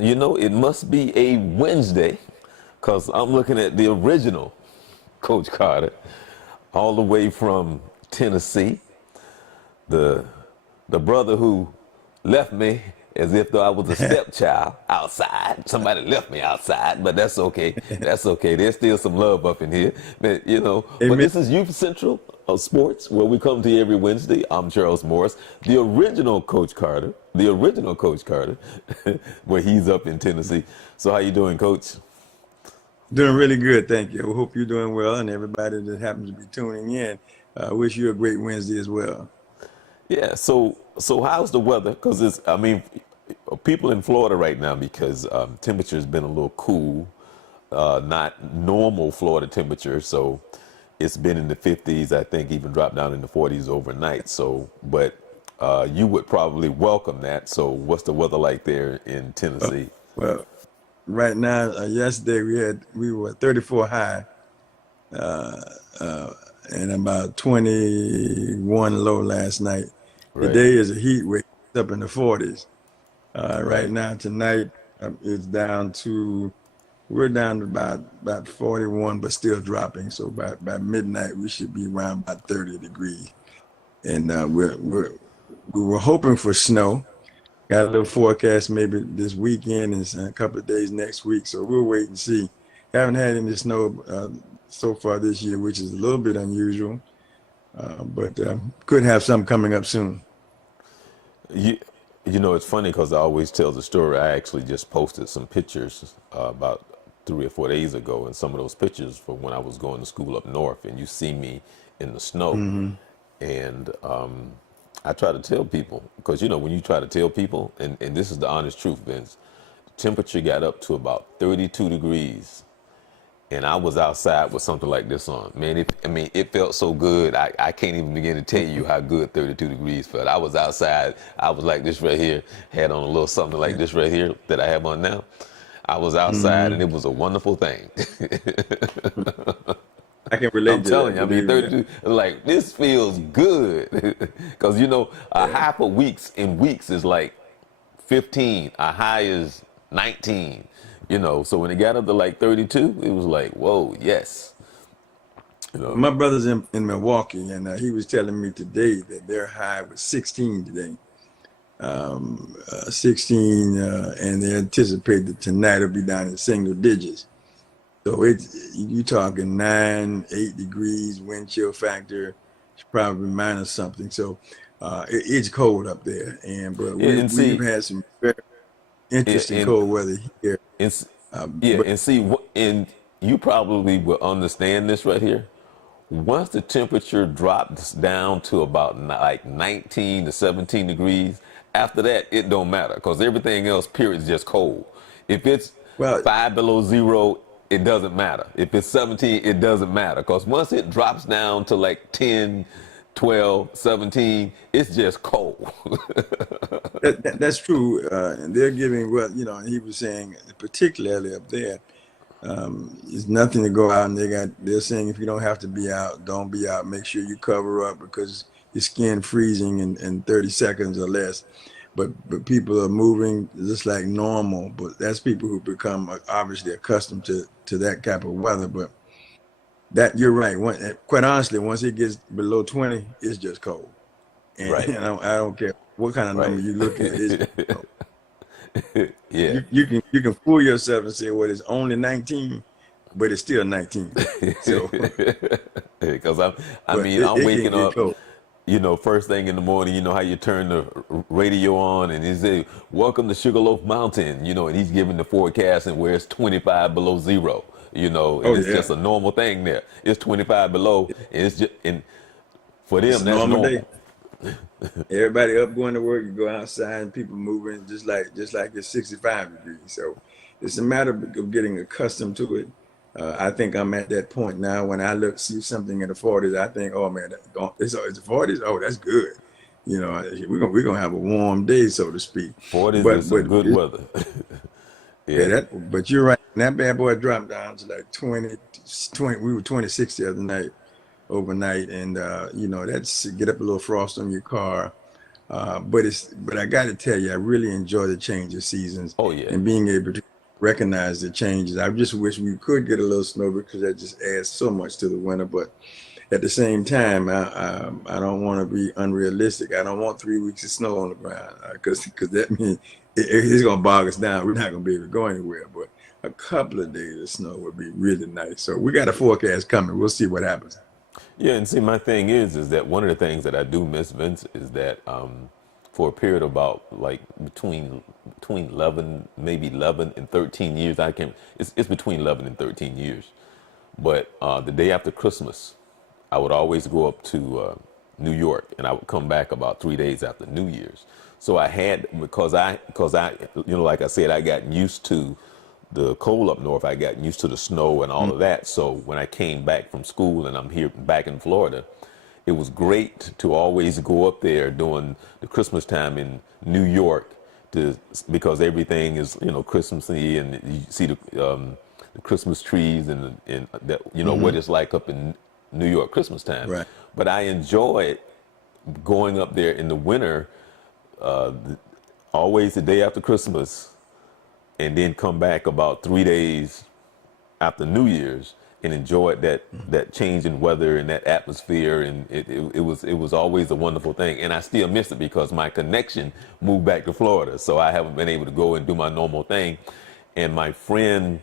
you know, it must be a Wednesday because I'm looking at the original Coach Carter, all the way from Tennessee, the the brother who left me as if though I was a stepchild outside. Somebody left me outside, but that's okay. That's okay. There's still some love up in here. But, you know, but Amen. this is Youth Central of Sports, where we come to you every Wednesday. I'm Charles Morse, the original Coach Carter, where he's up in Tennessee. So how you doing, Coach? Doing really good, thank you. I hope you're doing well, and everybody that happens to be tuning in. Wish you a great Wednesday as well. Yeah. So how's the weather? Because I mean, people in Florida right now because temperature's been a little cool, not normal Florida temperature. So it's been in the 50s. I think even dropped down in the 40s overnight. So, but you would probably welcome that. So what's the weather like there in Tennessee? Well, right now, yesterday we were 34 high, uh, uh, and about 21 low last night. Right. Today is a heat wave, it's up in the 40s. Right Right. now, tonight, it's down to we're down to about 41, but still dropping. So by midnight, we should be around about 30 degrees. And we were hoping for snow. Got a little forecast maybe this weekend and a couple of days next week. So we'll wait and see. Haven't had any snow so far this year, which is a little bit unusual, but could have some coming up soon. You, you know, it's funny because I always tell the story. I actually just posted some pictures about 3 or 4 days ago, and some of those pictures from when I was going to school up north, and you see me in the snow. Hmm. And I try to tell people, because, you know, when you try to tell people, and this is the honest truth, Vince, the temperature got up to about 32 degrees. And I was outside with something like this on. Man, it felt so good. I can't even begin to tell you how good 32 degrees felt. I was outside. I was like this right here, had on a little something like this right here that I have on now. I was outside and Hmm. it was a wonderful thing. I can I'm relate to telling that, you, I mean, believe me. 32, like, this feels good. Because, you know, a Yeah. high for weeks in weeks is like 15, a high is 19, you know. So when it got up to like 32, it was like, whoa, yes, you know. My brother's in Milwaukee, and he was telling me today that their high was 16 today. 16, and they anticipate that tonight will be down in single digits. So it's you talking 9, 8 degrees wind chill factor. It's probably minus something. So it's cold up there, and but Yeah, we and we've see, had some very yeah, interesting cold weather here. and, yeah, But and see, and you probably will understand this right here. Once the temperature drops down to about like 19 to 17 degrees, after that, it don't matter because everything else, period, is just cold. If it's well, 5 below 0, it doesn't matter. If it's 17, it doesn't matter because once it drops down to like 10, 12, 17, it's just cold. that's true. And they're giving well, he was saying particularly up there. It's nothing to go out, and they're saying if you don't have to be out, don't be out. Make sure you cover up because your skin freezing in 30 seconds or less. But people are moving just like normal. But that's people who become obviously accustomed to that type of weather. But that you're right. Quite honestly, once it gets below 20, it's just cold, and, Right, I don't care what kind of number right. you look at. It's cold. Yeah. You can fool yourself and say, well, it's only 19, but it's still 19. So, Because I but mean, it, I'm it can waking get up, cold. you know, first thing in the morning, you know how you turn the radio on and he say, welcome to Sugarloaf Mountain, you know, and he's giving the forecast and where it's 25 below 0, you know, and Oh it's yeah, just a normal thing there. It's 25 below and it's just, and for it's them, a that's normal day. normal. Everybody up going to work. You go outside, and people moving just like it's 65 degrees. So it's a matter of getting accustomed to it. I think I'm at that point now. When I see something in the 40s, I think, oh man, it's the 40s. Oh, that's good. We're gonna have a warm day, so to speak. 40s is But some good weather. yeah, Yeah. but you're right. That bad boy dropped down to like 20. We were 26 the other night overnight, and that's get up a little frost on your car. But I got to tell you, I really enjoy the change of seasons Oh yeah. and being able to recognize the changes. I just wish we could get a little snow because that just adds so much to the winter. But at the same time, I don't want to be unrealistic. I don't want 3 weeks of snow on the ground because that means it's going to bog us down. We're not going to be able to go anywhere. But a couple of days of snow would be really nice. So we got a forecast coming. We'll see what happens. Yeah, and see, my thing is that one of the things that I do miss, Vince, is that for a period of about like between 11, maybe 11 and 13 years, I can it's between 11 and 13 years. But the day after Christmas, I would always go up to New York, and I would come back about 3 days after New Year's. So I had because I like I said, I got used to the cold up north. I got used to the snow and all of that. So when I came back from school and I'm here back in Florida, it was great to always go up there during the Christmas time in New York to because everything is Christmassy and you see the Christmas trees and that what it's like up in New York Christmas time. Right. But I enjoyed going up there in the winter, uh, always the day after Christmas, and then come back about 3 days after New Year's and enjoyed that change in weather and that atmosphere, and it was always a wonderful thing. And I still miss it because my connection moved back to Florida, so I haven't been able to go and do my normal thing. And my friend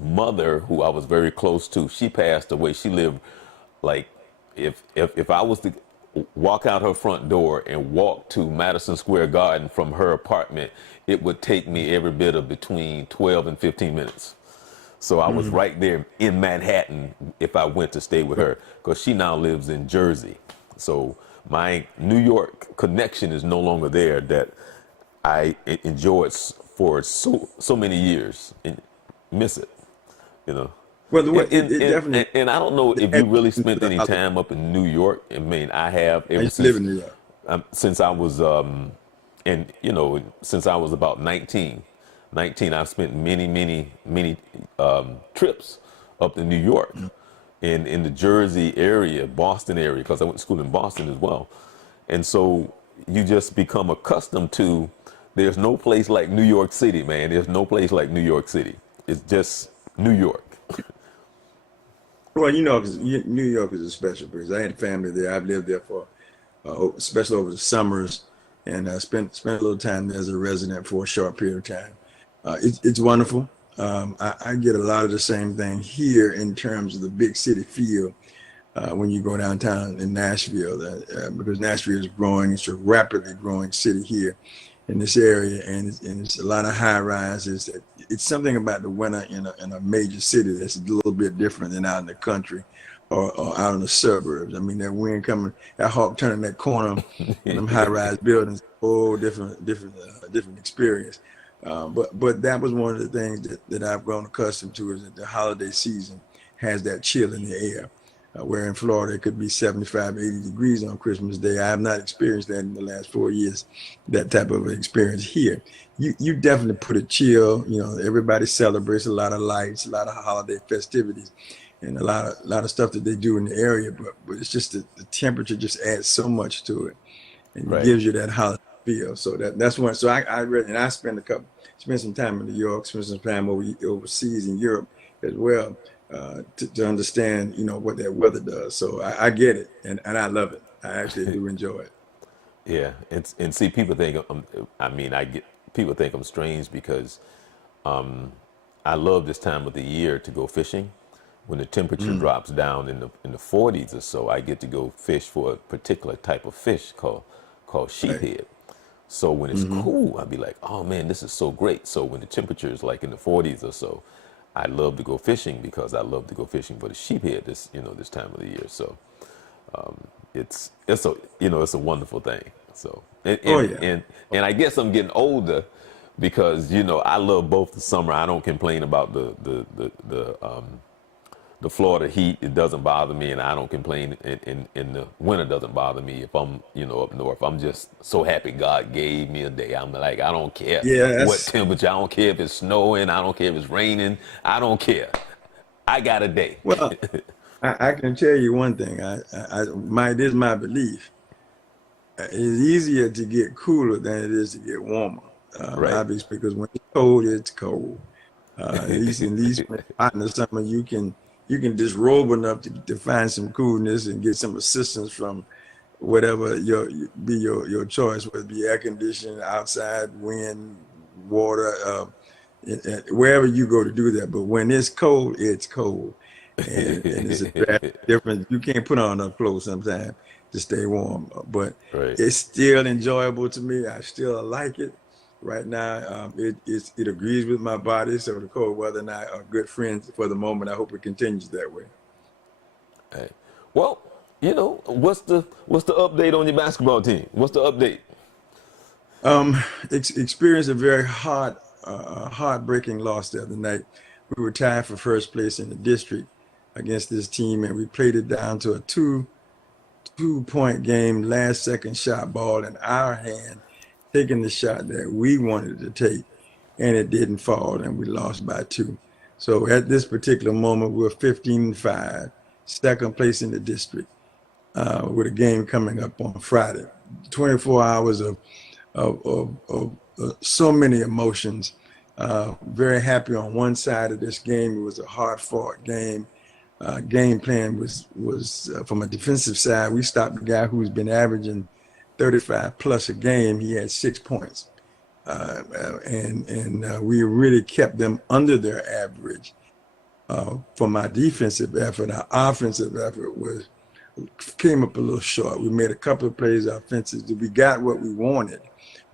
mother, who I was very close to, she passed away. She lived like if I was to walk out her front door and walk to Madison Square Garden from her apartment, it would take me every bit of between 12 and 15 minutes. So I was right there in Manhattan if I went to stay with her because she now lives in Jersey. So my New York connection is no longer there that I enjoyed for so many years and miss it, you know. Well, the way And, it and, definitely and, and I don't know it if you adds really to spent the any holiday. time up in New York. I mean, I have I ever used to live since in New York. since I was and since I was about 19, I've spent many trips up to New York and in the Jersey area, Boston area, because I went to school in Boston as well. And so you just become accustomed to there's no place like New York City, man. There's no place like New York City. It's just New York. Well, 'cause New York is a special place. I had family there. I've lived there for, especially over the summers, and spent a little time there as a resident for a short period of time. It's wonderful. I get a lot of the same thing here in terms of the big city feel when you go downtown in Nashville, because Nashville is growing. It's a rapidly growing city here in this area, and it's a lot of high rises. It's something about the winter in a major city that's a little bit different than out in the country or out in the suburbs. I mean, that wind coming, that hawk turning that corner on them high rise buildings, whole different experience. But that was one of the things that I've grown accustomed to is that the holiday season has that chill in the air. Where in Florida it could be 75, 80 degrees on Christmas Day. I have not experienced that in the last 4 years, that type of experience here. You definitely put a chill, everybody celebrates a lot of lights, a lot of holiday festivities, and a lot of stuff that they do in the area, but it's just the temperature just adds so much to it and it Right. gives you that holiday feel. So that's one. So I read and I spent some time in New York, spent some time overseas in Europe as well, to understand, what that weather does. So I get it, and I love it. I actually do enjoy it. Yeah. And see, people think I mean, I get people think I'm strange because I love this time of the year to go fishing. When the temperature drops down in the 40s or so, I get to go fish for a particular type of fish called Right. sheephead. So when it's Hmm. cool, I'd be like, oh man, this is so great. So when the temperature is like in the 40s or so, I love to go fishing because I love to go fishing for the sheephead this time of the year. So it's a wonderful thing. So and Oh and yeah. and, and I guess I'm getting older because I love both the summer. I don't complain about the Florida heat. It doesn't bother me, and I don't complain. In the winter doesn't bother me if I'm up north. I'm just so happy God gave me a day. I'm like, I don't care Yeah. what That's temperature. I don't care if it's snowing. I don't care if it's raining. I don't care. I got a day. well. I can tell you one thing. It is my belief it's easier to get cooler than it is to get warmer. Right. Obviously, because when it's cold, it's cold. At least when it's hot in the summer, you can disrobe enough to find some coolness and get some assistance from whatever your choice, whether it be air conditioning, outside, wind, water, wherever you go to do that. But when it's cold, and it's a drastic difference. You can't put on enough clothes sometimes to stay warm, but Right. it's still enjoyable to me. I still like it. Right now, it agrees with my body. So the cold weather and I are good friends for the moment. I hope it continues that way. Hey. Well, what's the update on your basketball team? What's the update? Experienced a very heartbreaking loss the other night. We were tied for first place in the district against this team, and we played it down to a two-point game, last second shot, ball in our hand, taking the shot that we wanted to take, and it didn't fall, and we lost by two. So at this particular moment, we're 15-5, second place in the district, with a game coming up on Friday. 24 hours of so many emotions. Very happy on one side of this game. It was a hard fought game. Game plan was from a defensive side. We stopped the guy who's been averaging 35 plus a game. He had 6 points, and we really kept them under their average. For my defensive effort, our offensive effort came up a little short. We made a couple of plays offensively. We got what we wanted.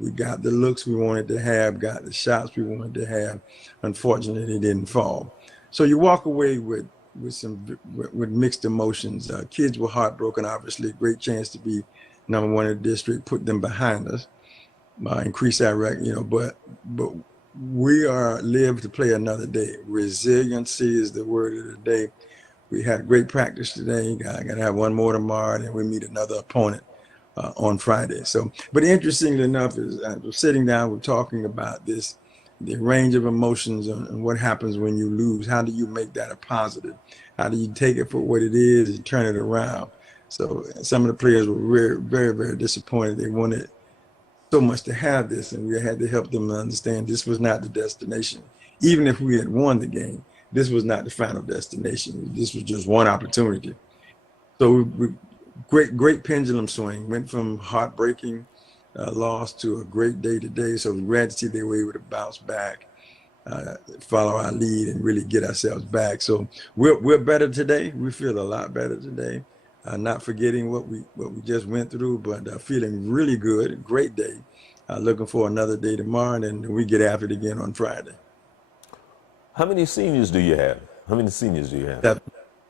We got the looks we wanted to have, got the shots we wanted to have. Unfortunately, they didn't fall. So you walk away with mixed emotions. Kids were heartbroken. Obviously, great chance to be number one in the district. Put them behind us, increase our record. But we are live to play another day. Resiliency is the word of the day. We had great practice today. I got to have one more tomorrow, and we meet another opponent on Friday. So, but interestingly enough, is I was sitting down, we're talking about this, the range of emotions and what happens when you lose. How do you make that a positive? How do you take it for what it is and turn it around? So some of the players were very, very, very disappointed. They wanted so much to have this, and we had to help them understand this was not the destination. Even if we had won the game, this was not the final destination. This was just one opportunity. So great pendulum swing. Went from heartbreaking loss to a great day today. So we're glad to see they were able to bounce back, follow our lead, and really get ourselves back. So we're better today. We feel a lot better today. Not forgetting what we just went through, but feeling really good. Great day. Looking for another day tomorrow, and then we get after it again on Friday. How many seniors do you have? How many seniors do you have?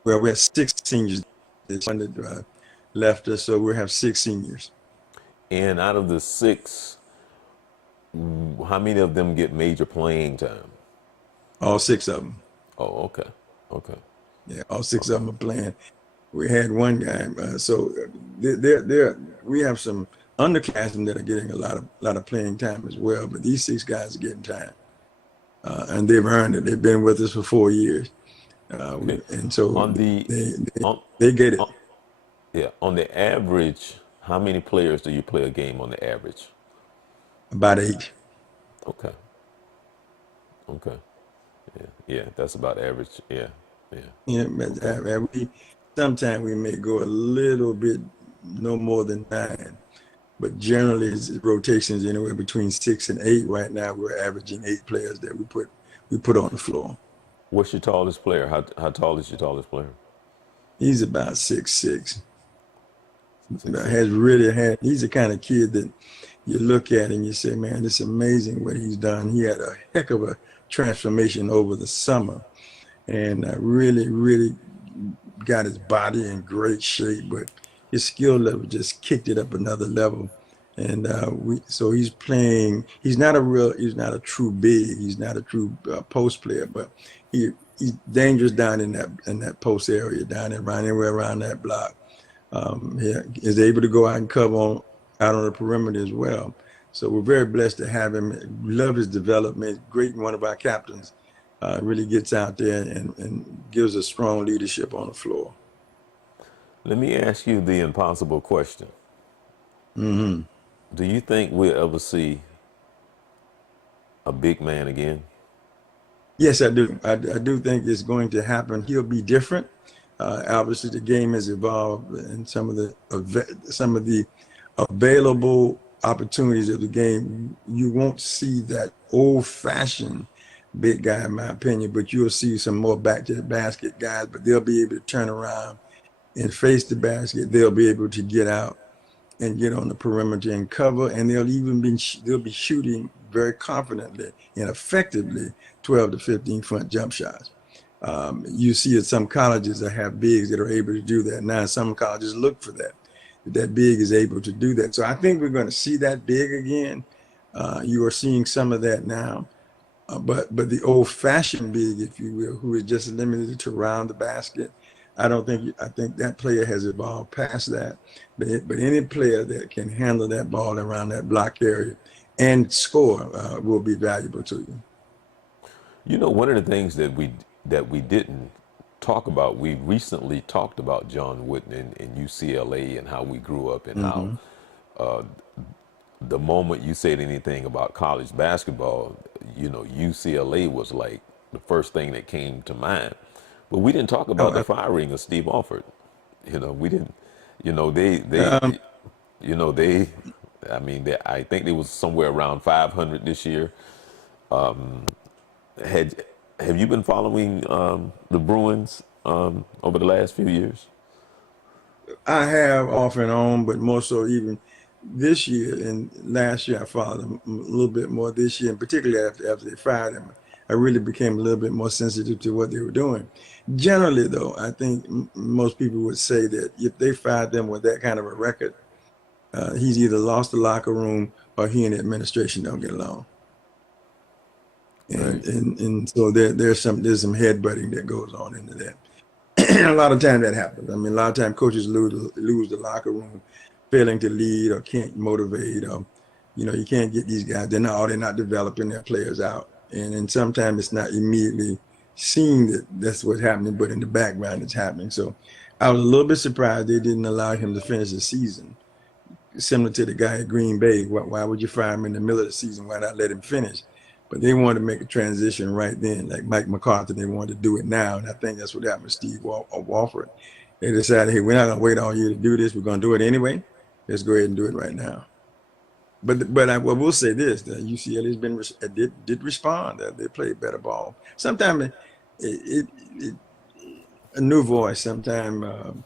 Well, we have six seniors. This one that left us, so we have six seniors. And out of the six, how many of them get major playing time? All six of them. Oh, okay. Okay. Yeah, all six of them are playing. We had one guy, so we have some underclassmen that are getting a lot of playing time as well. But these six guys are getting time, and they've earned it. They've been with us for 4 years, Okay. and so On the they on, they get it. on yeah, on the average, how many players do you play a game on the average? About eight. Okay. Okay. Yeah. Yeah, that's about average. Yeah. Yeah. Yeah, but we sometimes we may go a little bit no more than nine, but generally it's rotations anywhere between 6 and 8. Right now we're averaging 8 players that we put on the floor. What's your tallest player? How tall is your tallest player? He's about 6'6". Six Has six. really had. He's the kind of kid that you look at and you say, man, it's amazing what he's done. He had a heck of a transformation over the summer, and really, really got his body in great shape, but his skill level just kicked it up another level. And so he's playing. He's not a true big. He's not a true post player, but he's dangerous down in that post area, down and around anywhere around that block. He is able to go out and cover out on the perimeter as well. So we're very blessed to have him. Love his development. Great, one of our captains. Really gets out there and gives us strong leadership on the floor. Let me ask you the impossible question. Hmm. Do you think we'll ever see a big man again? Yes, I do. I do think it's going to happen. He'll be different. Obviously, the game has evolved, and some of the available opportunities of the game, you won't see that old-fashioned big guy, in my opinion, but you'll see some more back to the basket guys. But they'll be able to turn around and face the basket. They'll be able to get out and get on the perimeter and cover, and they'll be shooting very confidently and effectively 12 to 15 foot jump shots. You see at some colleges that have bigs that are able to do that. Now some colleges look for that. That big is able to do that. So I think we're going to see that big again. You are seeing some of that now. But the old-fashioned big, if you will, who is just limited to round the basket, I think that player has evolved past that. But any player that can handle that ball around that block area and score will be valuable to you. You know, one of the things that we didn't talk about, we recently talked about John Wooden in UCLA and how we grew up and how Hmm. the moment you said anything about college basketball, you know, UCLA was like the first thing that came to mind. But we didn't talk about the Oh, firing of Steve Alford. You know, we didn't. You know, they, um, you know, they. I mean, I think they was somewhere around 500 this year. Had have you been following the Bruins over the last few years? I have off and on, but more so even this year and last year. I followed them a little bit more this year, and particularly after they fired him, I really became a little bit more sensitive to what they were doing. Generally, though, I think most people would say that if they fired them with that kind of a record, he's either lost the locker room or he and the administration don't get along. Right. And so there's some headbutting that goes on into that. A lot of time that happens. I mean, a lot of time coaches lose the locker room, failing to lead or can't motivate, or you can't get these guys. They're not developing their players out, and sometimes it's not immediately seen that that's what's happening, but in the background it's happening. So I was a little bit surprised they didn't allow him to finish the season, similar to the guy at Green Bay. Why would you fire him in the middle of the season? Why not let him finish? But they wanted to make a transition right then, like Mike McCarthy. They wanted to do it now, and I think that's what happened with Steve Walford. They decided, hey, we're not going to wait all year to do this. We're going to do it anyway. Let's go ahead and do it right now. But I will say this: that UCLA's did respond. They played better ball. Sometimes it a new voice. Sometimes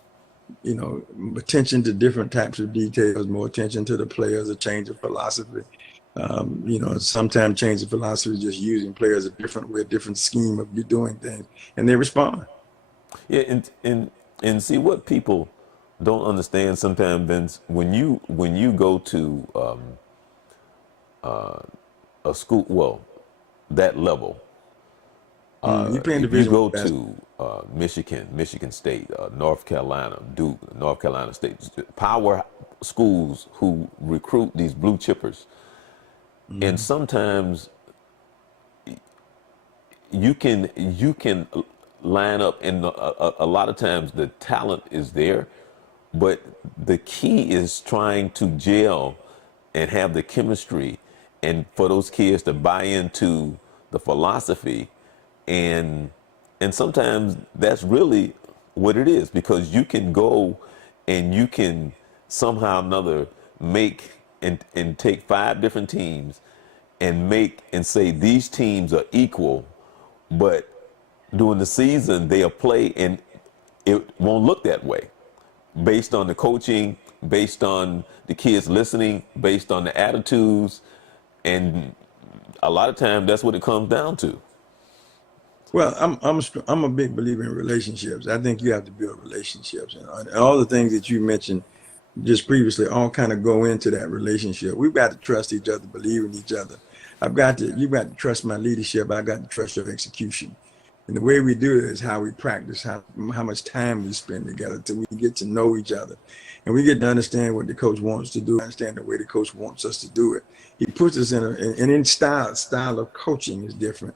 attention to different types of details, more attention to the players, a change of philosophy. Sometimes change of philosophy is just using players a different way, a different scheme of doing things, and they respond. Yeah, and see what people don't understand sometimes, Vince. When you go to a school, well, that level, You're playing if you Division go One basketball. to Michigan State, North Carolina, Duke, North Carolina State, power schools who recruit these blue chippers, and Hmm. sometimes you can line up, and a lot of times the talent is there, but the key is trying to gel and have the chemistry, and for those kids to buy into the philosophy, and and sometimes that's really what it is, because you can go and you can somehow or another make and take five different teams and make and say these teams are equal, but during the season they'll play and it won't look that way, based on the coaching, based on the kids listening, based on the attitudes, and a lot of times that's what it comes down to. Well, I'm a big believer in relationships. I think you have to build relationships, and all the things that you mentioned just previously all kind of go into that relationship. We've got to trust each other, believe in each other. You've got to trust my leadership. I got to trust your execution. And the way we do it is how we practice, how much time we spend together till we get to know each other. And we get to understand what the coach wants to do, understand the way the coach wants us to do it. He puts us in and in style of coaching is different.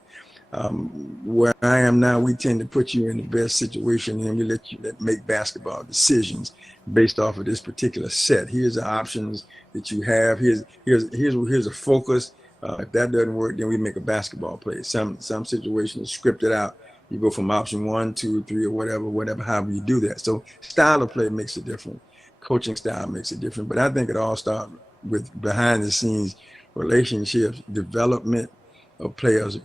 Where I am now, we tend to put you in the best situation, and we let you make basketball decisions based off of this particular set. Here's the options that you have. Here's a focus. If that doesn't work, then we make a basketball play. Some situations scripted out. You go from option one, two, three, or whatever, however you do that. So style of play makes a difference. Coaching style makes a difference. But I think it all starts with behind the scenes relationships, development of players,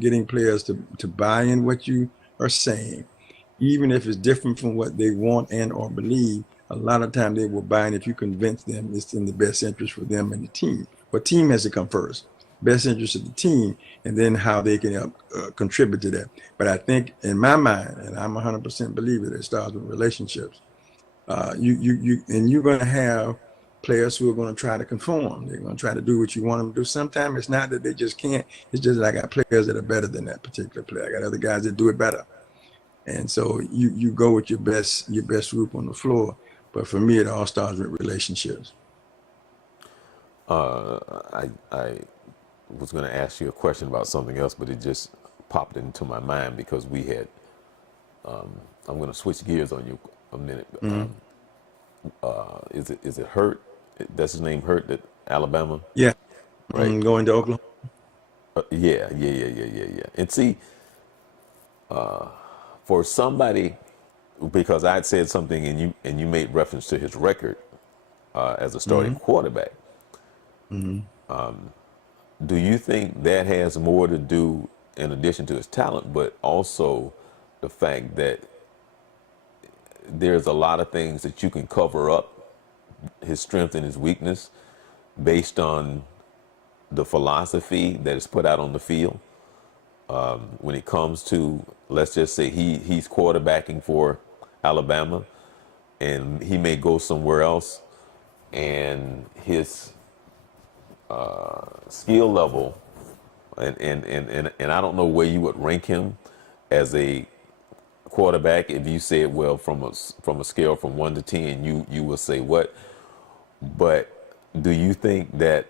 getting players to buy in what you are saying, even if it's different from what they want and or believe. A lot of time they will buy in if you convince them it's in the best interest for them and the team. But team has to come first. Best interest of the team, and then how they can contribute to that. But I think, in my mind, and I'm 100% believer, that it starts with relationships. And you're going to have players who are going to try to conform. They're going to try to do what you want them to do. Sometimes it's not that they just can't. It's just that I got players that are better than that particular player. I got other guys that do it better. And so you go with your best group on the floor. But for me, it all starts with relationships. I was going to ask you a question about something else, but it just popped into my mind because we had. I'm going to switch gears on you a minute. Mm-hmm. Is it Hurt? That's his name, Hurt, at Alabama, Yeah, right? going to Oklahoma. Yeah. And see, for somebody, because I had said something and you made reference to his record as a starting Mm-hmm. quarterback. Mm-hmm. Do you think that has more to do, in addition to his talent, but also the fact that there's a lot of things that you can cover up his strength and his weakness based on the philosophy that is put out on the field? When it comes to, let's just say he's quarterbacking for Alabama and he may go somewhere else and his skill level, and I don't know where you would rank him as a quarterback. If you said, well, from a scale from 1 to 10, you will say what? But do you think that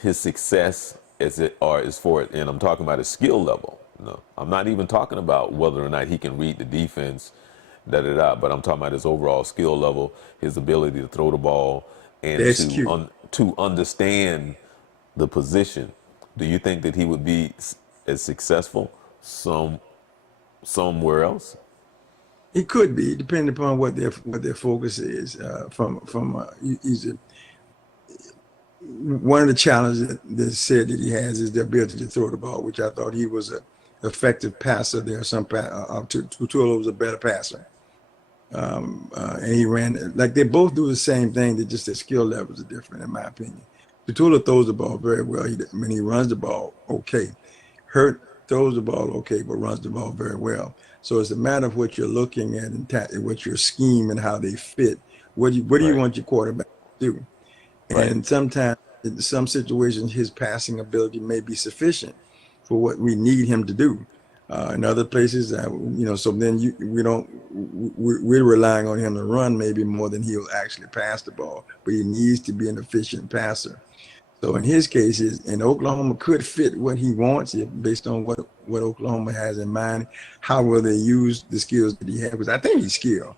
his success is for it, and I'm talking about his skill level. No, I'm not even talking about whether or not he can read the defense, but I'm talking about his overall skill level, his ability to throw the ball, They and execute. to understand the position. Do you think that he would be as successful somewhere else? It could be, depending upon what their focus is. He's one of the challenges that said that he has is the ability to throw the ball, which I thought he was a effective passer. There are some Tutuola was a better passer, and he ran like they both do the same thing. They just their skill levels are different, in my opinion. Tutuola throws the ball very well. He runs the ball okay. Hurt throws the ball okay, but runs the ball very well. So it's a matter of what you're looking at and what your scheme and how they fit. What do you Right, want your quarterback to do? right, And sometimes, in some situations, his passing ability may be sufficient for what we need him to do. In other places, so then we don't, we're relying on him to run maybe more than he'll actually pass the ball, but he needs to be an efficient passer. So in his case, and Oklahoma could fit what he wants based on what Oklahoma has in mind. How will they use the skills that he has? Because I think he's skilled.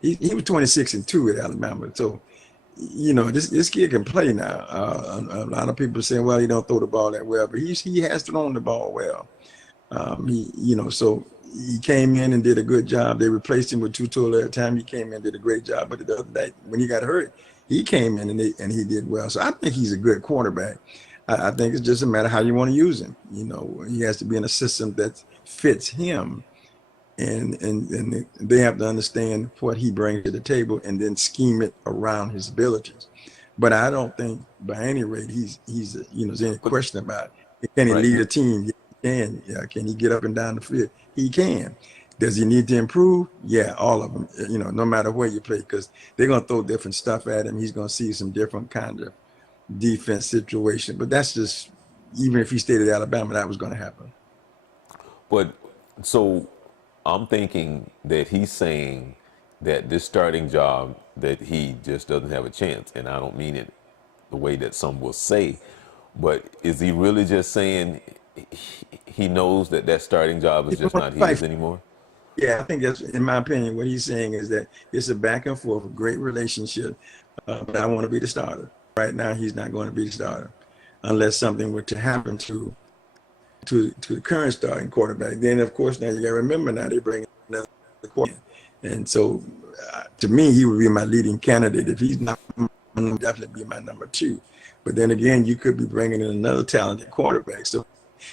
He was 26-2 at Alabama, so this kid can play now. A lot of people say, well, he don't throw the ball that well, but he has thrown the ball well. So he came in and did a good job. They replaced him with Tutul at the time. He came in and did a great job. But the other day, when he got hurt, he came in and he did well. So I think he's a good quarterback. I think it's just a matter of how you want to use him. He has to be in a system that fits him, and they have to understand what he brings to the table and then scheme it around his abilities. But I don't think by any rate there's any but question about it. Can he right. lead a team? Yeah, he can. Yeah, can he get up and down the field? He can. Does he need to improve? Yeah, all of them. No matter where you play, because they're gonna throw different stuff at him. He's gonna see some different kind of defense situation. But that's just even if he stayed at Alabama, that was gonna happen. But so I'm thinking that he's saying that this starting job that he just doesn't have a chance, and I don't mean it the way that some will say, but is he really just saying he knows that that starting job is He don't just want not to fight. his anymore. Yeah, I think that's, in my opinion, what he's saying is that it's a back and forth, a great relationship, but I want to be the starter. Right now, he's not going to be the starter unless something were to happen to the current starting quarterback. Then, of course, now you got to remember now they bring another quarterback, and so to me, he would be my leading candidate. If he's not, definitely be my number two. But then again, you could be bringing in another talented quarterback. So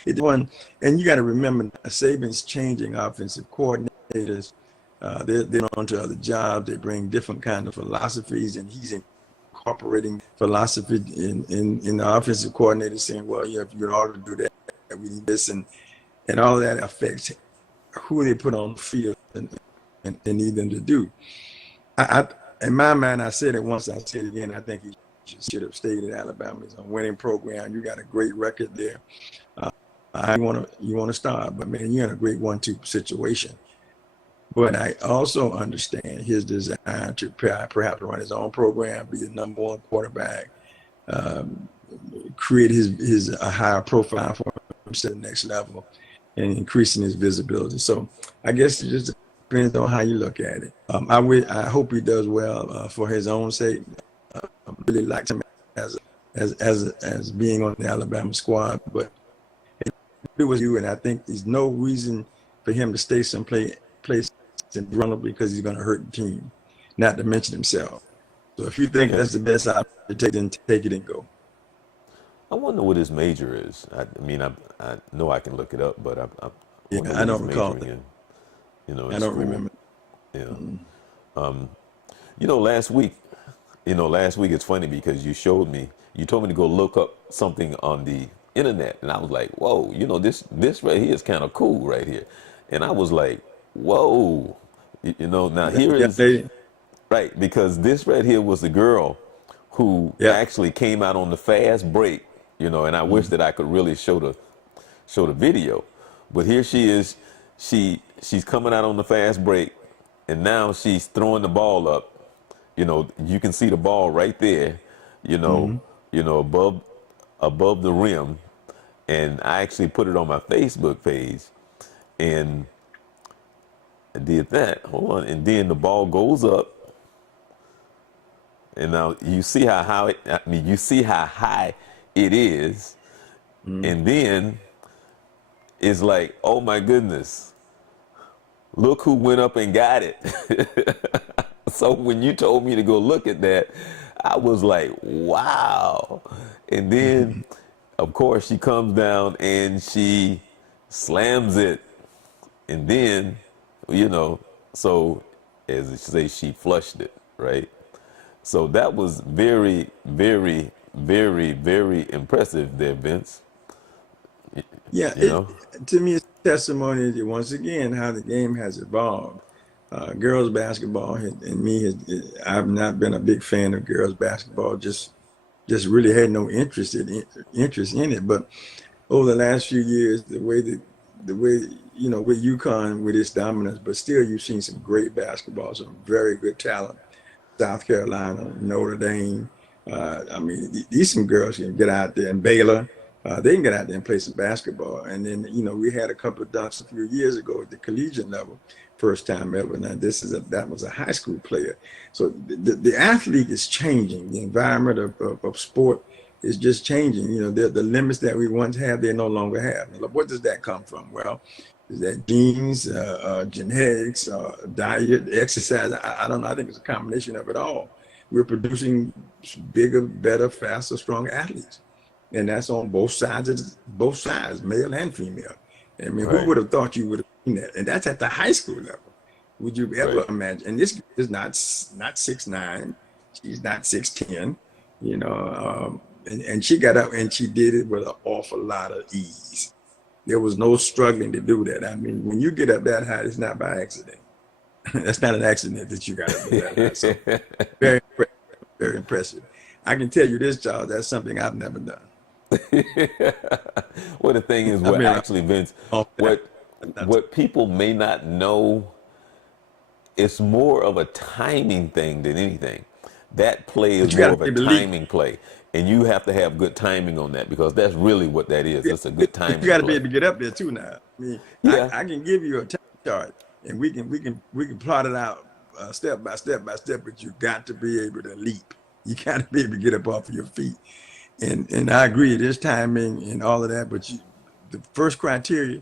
it's one, and you got to remember, Saban's changing offensive coordinators. They're on to other jobs. They bring different kind of philosophies, and he's incorporating philosophy in the offensive coordinator, saying, "Well, yeah, if you ought to do that, we need this," and all that affects who they put on the field and need them to do. In my mind, I said it once, I said it again. I think he should have stayed at Alabama. It's a winning program. You got a great record there. You want to start, but man, you're in a great 1-2 situation. But I also understand his desire to perhaps run his own program, be the number one quarterback, um, create his a higher profile for himself at the next level, and increasing his visibility. So I guess it just depends on how you look at it. I hope he does well for his own sake. I really like him as being on the Alabama squad, but it was you, and I think there's no reason for him to stay someplace in Bruno because he's going to hurt the team, not to mention himself. So if you think Okay. that's the best option to take, then take it and go. I wonder what his major is. I mean, I know I can look it up, but I Yeah, wonder I what he's don't recall majoring that. in, in I don't school. remember. Yeah. Mm. You know, last week, last week it's funny because you told me to go look up something on the internet, and I was like, whoa, this right here is kind of cool right here. And I was like, whoa, now That here young is, lady, right, because this right here was the girl who yeah. actually came out on the fast break, and I wish Mm. that I could really show the video. But here she is, she's coming out on the fast break, and now she's throwing the ball up. You can see the ball right there, you know, Mm-hmm. above the rim. And I actually put it on my Facebook page and I did that. Hold on. And then the ball goes up. And now you see you see how high it is. Mm. And then it's like, oh my goodness, look who went up and got it. So when you told me to go look at that, I was like, wow. And then, of course, she comes down and she slams it. And then, you know, so as they say, she flushed it, right? So that was very, very, very, very impressive there, Vince. Yeah, You know? to me, it's testimony to, once again, how the game has evolved. Girls basketball and I've not been a big fan of girls basketball. Just really had no interest in it. But over the last few years, the way with UConn with its dominance, but still you've seen some great basketball, some very good talent. South Carolina, Notre Dame. I mean, these some girls can get out there, and Baylor. They can get out there and play some basketball. And then, we had a couple of dunks a few years ago at the collegiate level, first time ever. Now that was a high school player. So the athlete is changing. The environment of sport is just changing. The limits that we once had, they no longer have. Now, what does that come from? Well, is that genes, genetics, diet, exercise? I don't know. I think it's a combination of it all. We're producing bigger, better, faster, stronger athletes, and that's on both sides, male and female. I mean, who Right, would have thought you would have seen that? And that's at the high school level. Would you ever right. imagine? And this is not 6'9", she's not 6'10", and she got up and she did it with an awful lot of ease. There was no struggling to do that. I mean, when you get up that high, it's not by accident. That's not an accident that you got up that high. So very, very impressive. I can tell you this, Charles, that's something I've never done. Well, the thing is, I've what been around actually, Vince, all that. what what people may not know, it's more of a timing thing than anything. That play is But you more got to of a be able to lead. timing play. and you have to have good timing on that because that's really what that is. Yeah, It's a good but you timing got to be play. able to get up there too. Now, I mean, Yeah, I can give you a time chart, and we can plot it out step by step by step. But you got to be able to leap. You got to be able to get up off of your feet. And I agree, there's timing and all of that. But the first criteria,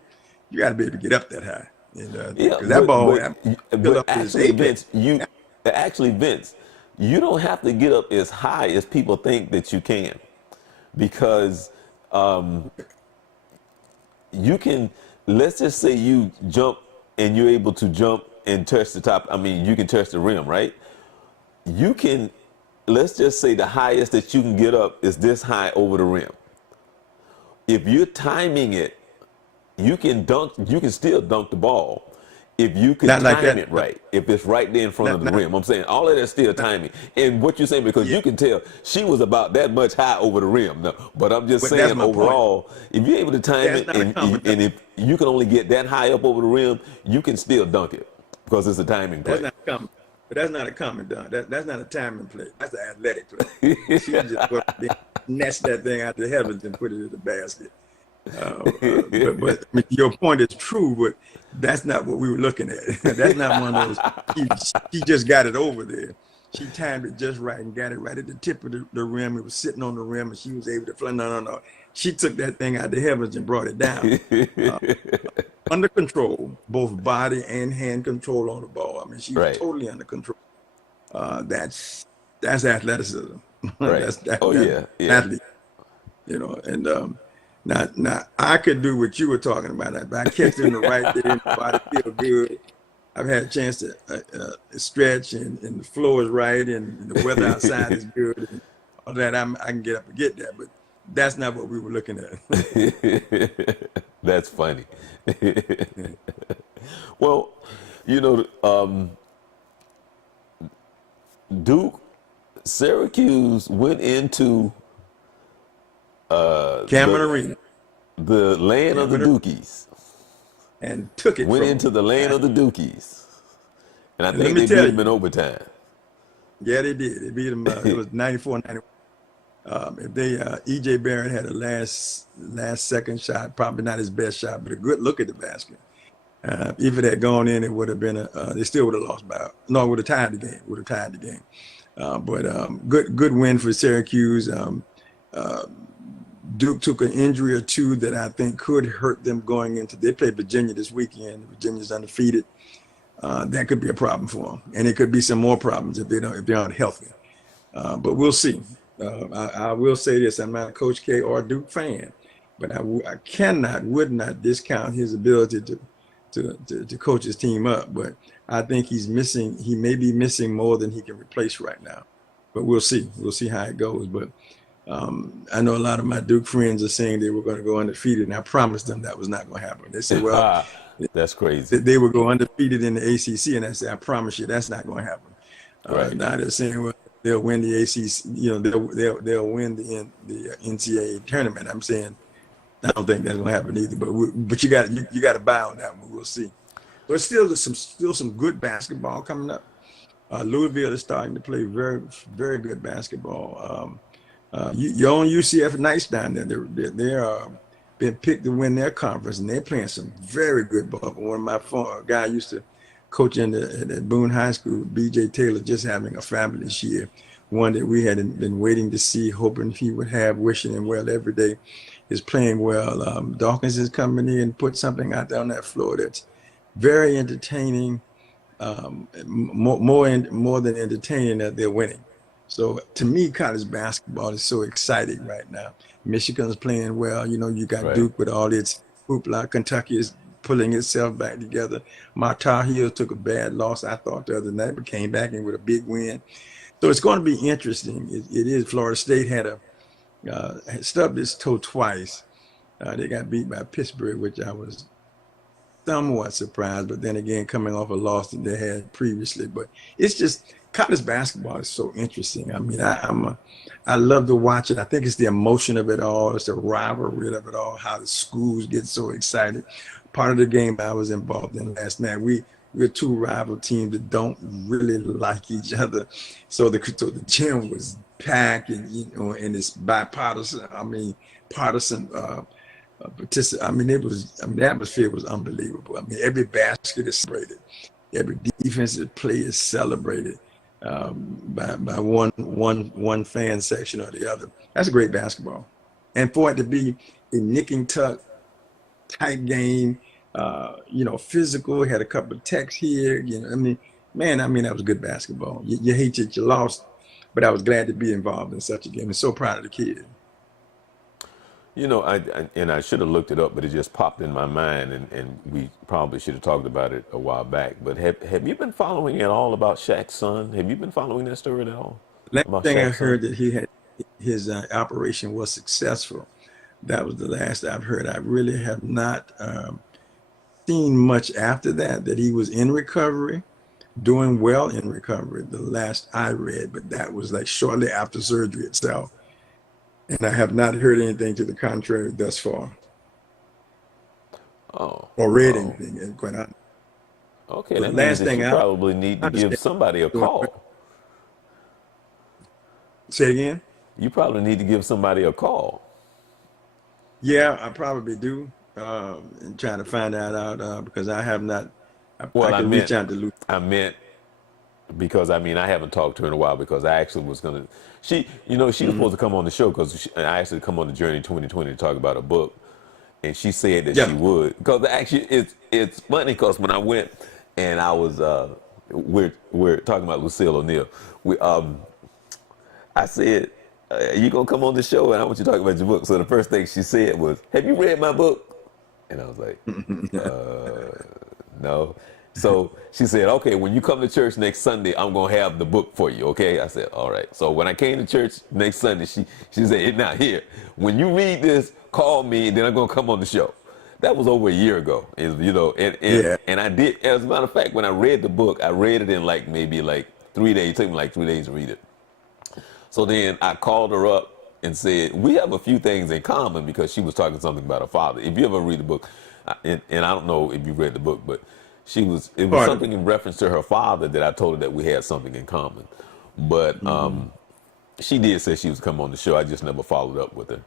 you got to be able to get up that high, and yeah, because that ball but that still but up to its actually, apex. Vince, you don't have to get up as high as people think that you can, because you can. Let's just say you jump and you're able to jump and touch the top. I mean, you can touch the rim, right? You can. Let's just say the highest that you can get up is this high over the rim. If you're timing it, you can dunk. You can still dunk the ball if you can Not like time that. it right. If it's right there in front of the Not rim, I'm saying all of that's still timing. And what you're saying, because yeah. you can tell she was about that much high over the rim. No, but I'm just But that's saying my point. overall, if you're able to time That's it, not a common dunk. and if you can only get that high up over the rim, you can still dunk it because it's a timing That's play. not common. But that's not a common dunk. That's not a timing play. That's an athletic play. She just go out there, snatch that thing out the heavens and put it in the basket. But I mean, your point is true, but that's not what we were looking at. That's not one of those. She just got it over there. She timed it just right and got it right at the tip of the rim. It was sitting on the rim, and she was able to fly. No, no, no. She took that thing out the heavens and brought it down. Uh, Under control, both body and hand control on the ball. I mean, she was Right, totally under control. That's athleticism. right. Oh That's yeah, yeah. athlete, and now I could do what you were talking about. If I catch it in the right day and the body feel good, I've had a chance to stretch and the floor is right and the weather outside is good and all that. I can get up and get that, but that's not what we were looking at. That's funny. Well, Duke, Syracuse went into Cameron the Arena, land of the Cameron Dukies. and took it Went from into them. the land of the Dukies, and I And let think me they beat tell them in you, overtime. yeah, they did. They beat them. It was 94-91. If they EJ Barrett had a last second shot, probably not his best shot, but a good look at the basket. If it had gone in, it would have been they still would have lost by. No, it would have tied the game. Would have tied the game. But good win for Syracuse. Uh, Duke took an injury or two that I think could hurt them going into. They play Virginia this weekend. Virginia's undefeated. That could be a problem for them, and it could be some more problems if they aren't healthy. But we'll see. I will say this: I'm not a Coach K or Duke fan, but I would not discount his ability to coach his team up. But I think he may be missing more than he can replace right now. But we'll see. We'll see how it goes. But I know a lot of my Duke friends are saying they were going to go undefeated, and I promised them that was not going to happen. They said, well, That's crazy. they would go undefeated in the ACC, and I said, I promise you that's not going to happen. Right. Now they're saying, well, they'll win the ACC, they'll win the NCAA tournament. I'm saying I don't think that's going to happen either. But you got to buy on that one. We'll see. There's still some good basketball coming up. Louisville is starting to play very, very good basketball. Your own UCF Knights down there, they're been picked to win their conference, and they're playing some very good ball. One of my former guy used to coach at Boone High School, B.J. Taylor, just having a fabulous year. One that we had been waiting to see, hoping he would have, wishing him well every day, is playing well. Dawkins is coming in and put something out there on that floor that's very entertaining, more than entertaining that they're winning. So to me, college basketball is so exciting right now. Michigan's playing well. You got Right. Duke with all its hoopla. Kentucky is pulling itself back together. My Tar Heels took a bad loss, I thought, the other night, but came back in with a big win. So it's going to be interesting. It is. Florida State had stubbed its toe twice. They got beat by Pittsburgh, which I was somewhat surprised, but then again, coming off a loss that they had previously. But it's just college basketball is so interesting. I mean, I love to watch it. I think it's the emotion of it all. It's the rivalry of it all. How the schools get so excited. Part of the game I was involved in last night, we're two rival teams that don't really like each other. So the gym was pack, and and it's bipartisan. I mean, partisan. I mean, the atmosphere was unbelievable. I mean, every basket is celebrated, every defensive play is celebrated by one fan section or the other. That's a great basketball, and for it to be a nick and tuck tight game, physical. Had a couple of techs here. I mean, man, I mean that was good basketball. You hate that you lost, but I was glad to be involved in such a game, and so proud of the kid. I should have looked it up, but it just popped in my mind, and we probably should have talked about it a while back. But have you been following at all about Shaq's son? Have you been following that story at all Last about thing I Shaq's son? heard that he had his operation was successful. That was the last I've heard. I really have not seen much after that. That he was in recovery, doing well in recovery. The last I read, but that was like shortly after surgery itself. And I have not heard anything to the contrary thus far, Oh, or read oh, anything. And quite honestly, okay. so the That means last that thing you I probably need to give understand, somebody a doing, call. say it again. You probably need to give somebody a call. Yeah, I probably do, and trying to find that out because I have not. I Well, can reach out to Luke. I meant because I haven't talked to her in a while because I actually was gonna. She was Hmm. supposed to come on the show because I actually come on the Journey 2020 to talk about a book, and she said that she Yeah. would. Because actually, it's funny because when I went and I was we're talking about Lucille O'Neill. I said, you gonna come on the show and I want you to talk about your book. So the first thing she said was, "Have you read my book?" And I was like, "No." So she said, "Okay, when you come to church next Sunday, I'm gonna have the book for you." Okay, I said, "All right." So when I came to church next Sunday, she said, "It's not here. When you read this, call me, and then I'm gonna come on the show." That was over a year ago, Yeah. and I did. As a matter of fact, when I read the book, I read it in maybe 3 days. It took me like 3 days to read it. So then I called her up and said, we have a few things in common because she was talking something about her father. If you ever read the book, and I don't know if you read the book, but it was Part of something in reference to her father that I told her that we had something in common. But it. Hmm. she did say she was coming on the show. I just never followed up with her.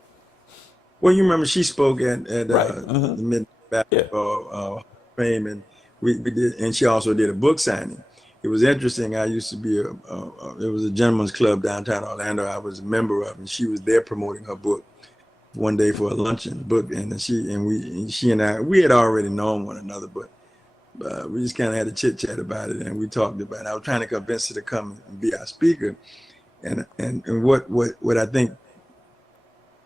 Well, you remember she spoke at Right. the Mid Yeah. Basketball Hall of Fame, and we did, and she also did a book signing. It was interesting. I used to be it was a gentleman's club downtown Orlando. I was a member of, and she was there promoting her book one day for a luncheon book, and she and we had already known one another, but we just kind of had a chit chat about it, and we talked about it. I was trying to convince her to come and be our speaker, and what I think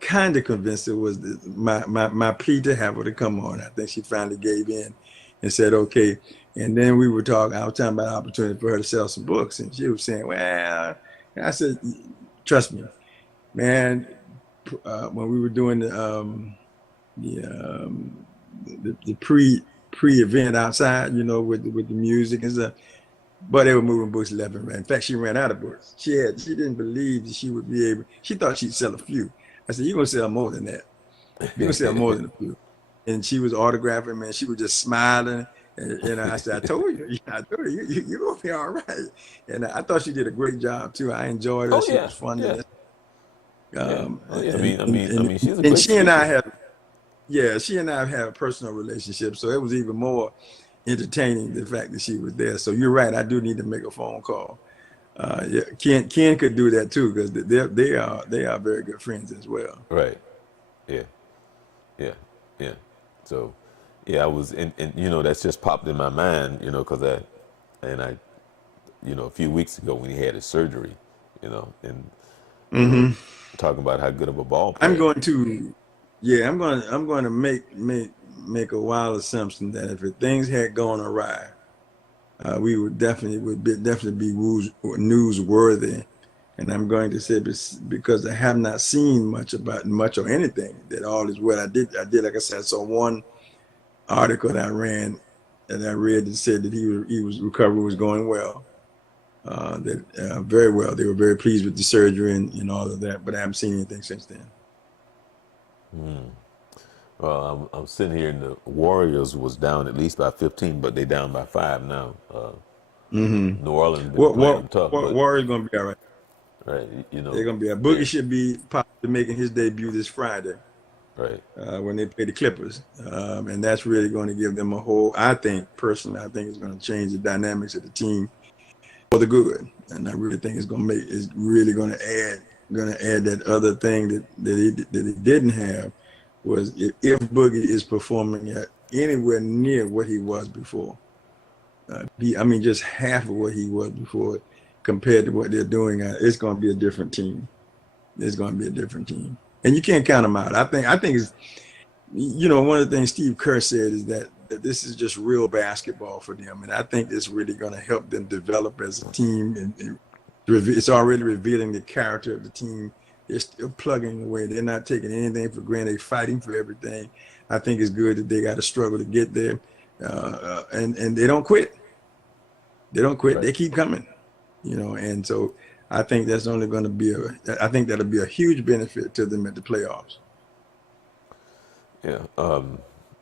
kind of convinced her was my plea to have her to come on. I think she finally gave in and said okay. And then we were talking. I was talking about opportunity for her to sell some books, and she was saying, "Well," and I said, "Trust me, man. When we were doing the, the pre event outside, with the music and stuff, but they were moving books left and right. In fact, she ran out of books. She didn't believe that she would be able. She thought she'd sell a few. I said, "You're gonna sell more than that. You're gonna sell more than a few." And she was autographing, man. She was just smiling. And I said, "I told you, I told you, you're gonna be all right." And I thought she did a great job too. I enjoyed her. Oh She yeah. was fun to Yeah. listen. Yeah. Oh yeah. And, I mean, she's a and great she and I speaker. have, yeah, she and I have a personal relationship, so it was even more entertaining the fact that she was there. So you're right. I do need to make a phone call. Yeah, Ken could do that too because they are very good friends as well. Right. Yeah. Yeah. Yeah. So, yeah, I was, and that's just popped in my mind, because and I, a few weeks ago when he had his surgery, and we were Hmm. talking about how good of a ball I'm player. going to, yeah, I'm going to make a wild assumption that if things had gone awry, we would definitely be newsworthy. And I'm going to say because I have not seen much or anything that all is well. I did like I said, I saw one article that I read that said that he was recovery was going well. That very well. They were very pleased with the surgery and all of that, but I haven't seen anything since then. Well, I'm sitting here, and the Warriors was down at least by 15, but they down by 5 now. Hmm. New Orleans been What playing what them tough, what but Warriors gonna be all right? right. You They're know, gonna be a Boogie man, should be possibly making his debut this Friday right, when they play the Clippers, and that's really going to give them a whole. I think personally, I think it's going to change the dynamics of the team for the good, and I really think it's really going to add that other thing that he didn't have was if Boogie is performing at anywhere near what he was before. I mean, just half of what he was before compared to what they're doing. It's going to be a different team. It's going to be a different team, and you can't count them out. I think it's, one of the things Steve Kerr said is that this is just real basketball for them, and I think it's really going to help them develop as a team. And it's already revealing the character of the team. They're still plugging away. They're not taking anything for granted. They're fighting for everything. I think it's good that they got to struggle to get there, and they don't quit. They don't quit. right. They keep coming, and so I think that's only going to be I think that'll be a huge benefit to them at the playoffs. Yeah,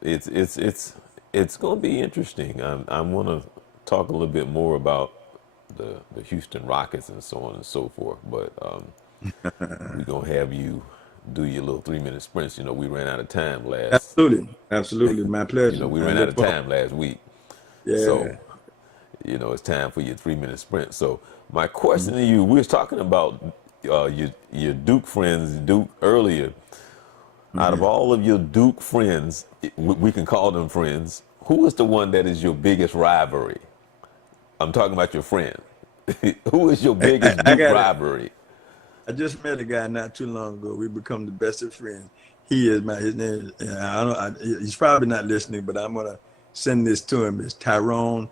it's going to be interesting. I want to talk a little bit more about the Houston Rockets and so on and so forth, but we're gonna have you do your little 3 minute sprints. You know, we ran out of time last. Absolutely, absolutely, my You know, pleasure. we I ran out look of forward. time last week, so Yeah. it's time for your 3 minute sprint. So my question Mhm. to you, we was talking about your Duke friends, Duke earlier. Out of Yeah. all of your Duke friends, we can call them friends. Who is the one that is your biggest rivalry? I'm talking about your friend. Who is your biggest I Duke got it. rivalry? I just met a guy not too long ago. We become the best of friends. His name. I don't. He's probably not listening, but I'm gonna send this to him. It's Tyrone.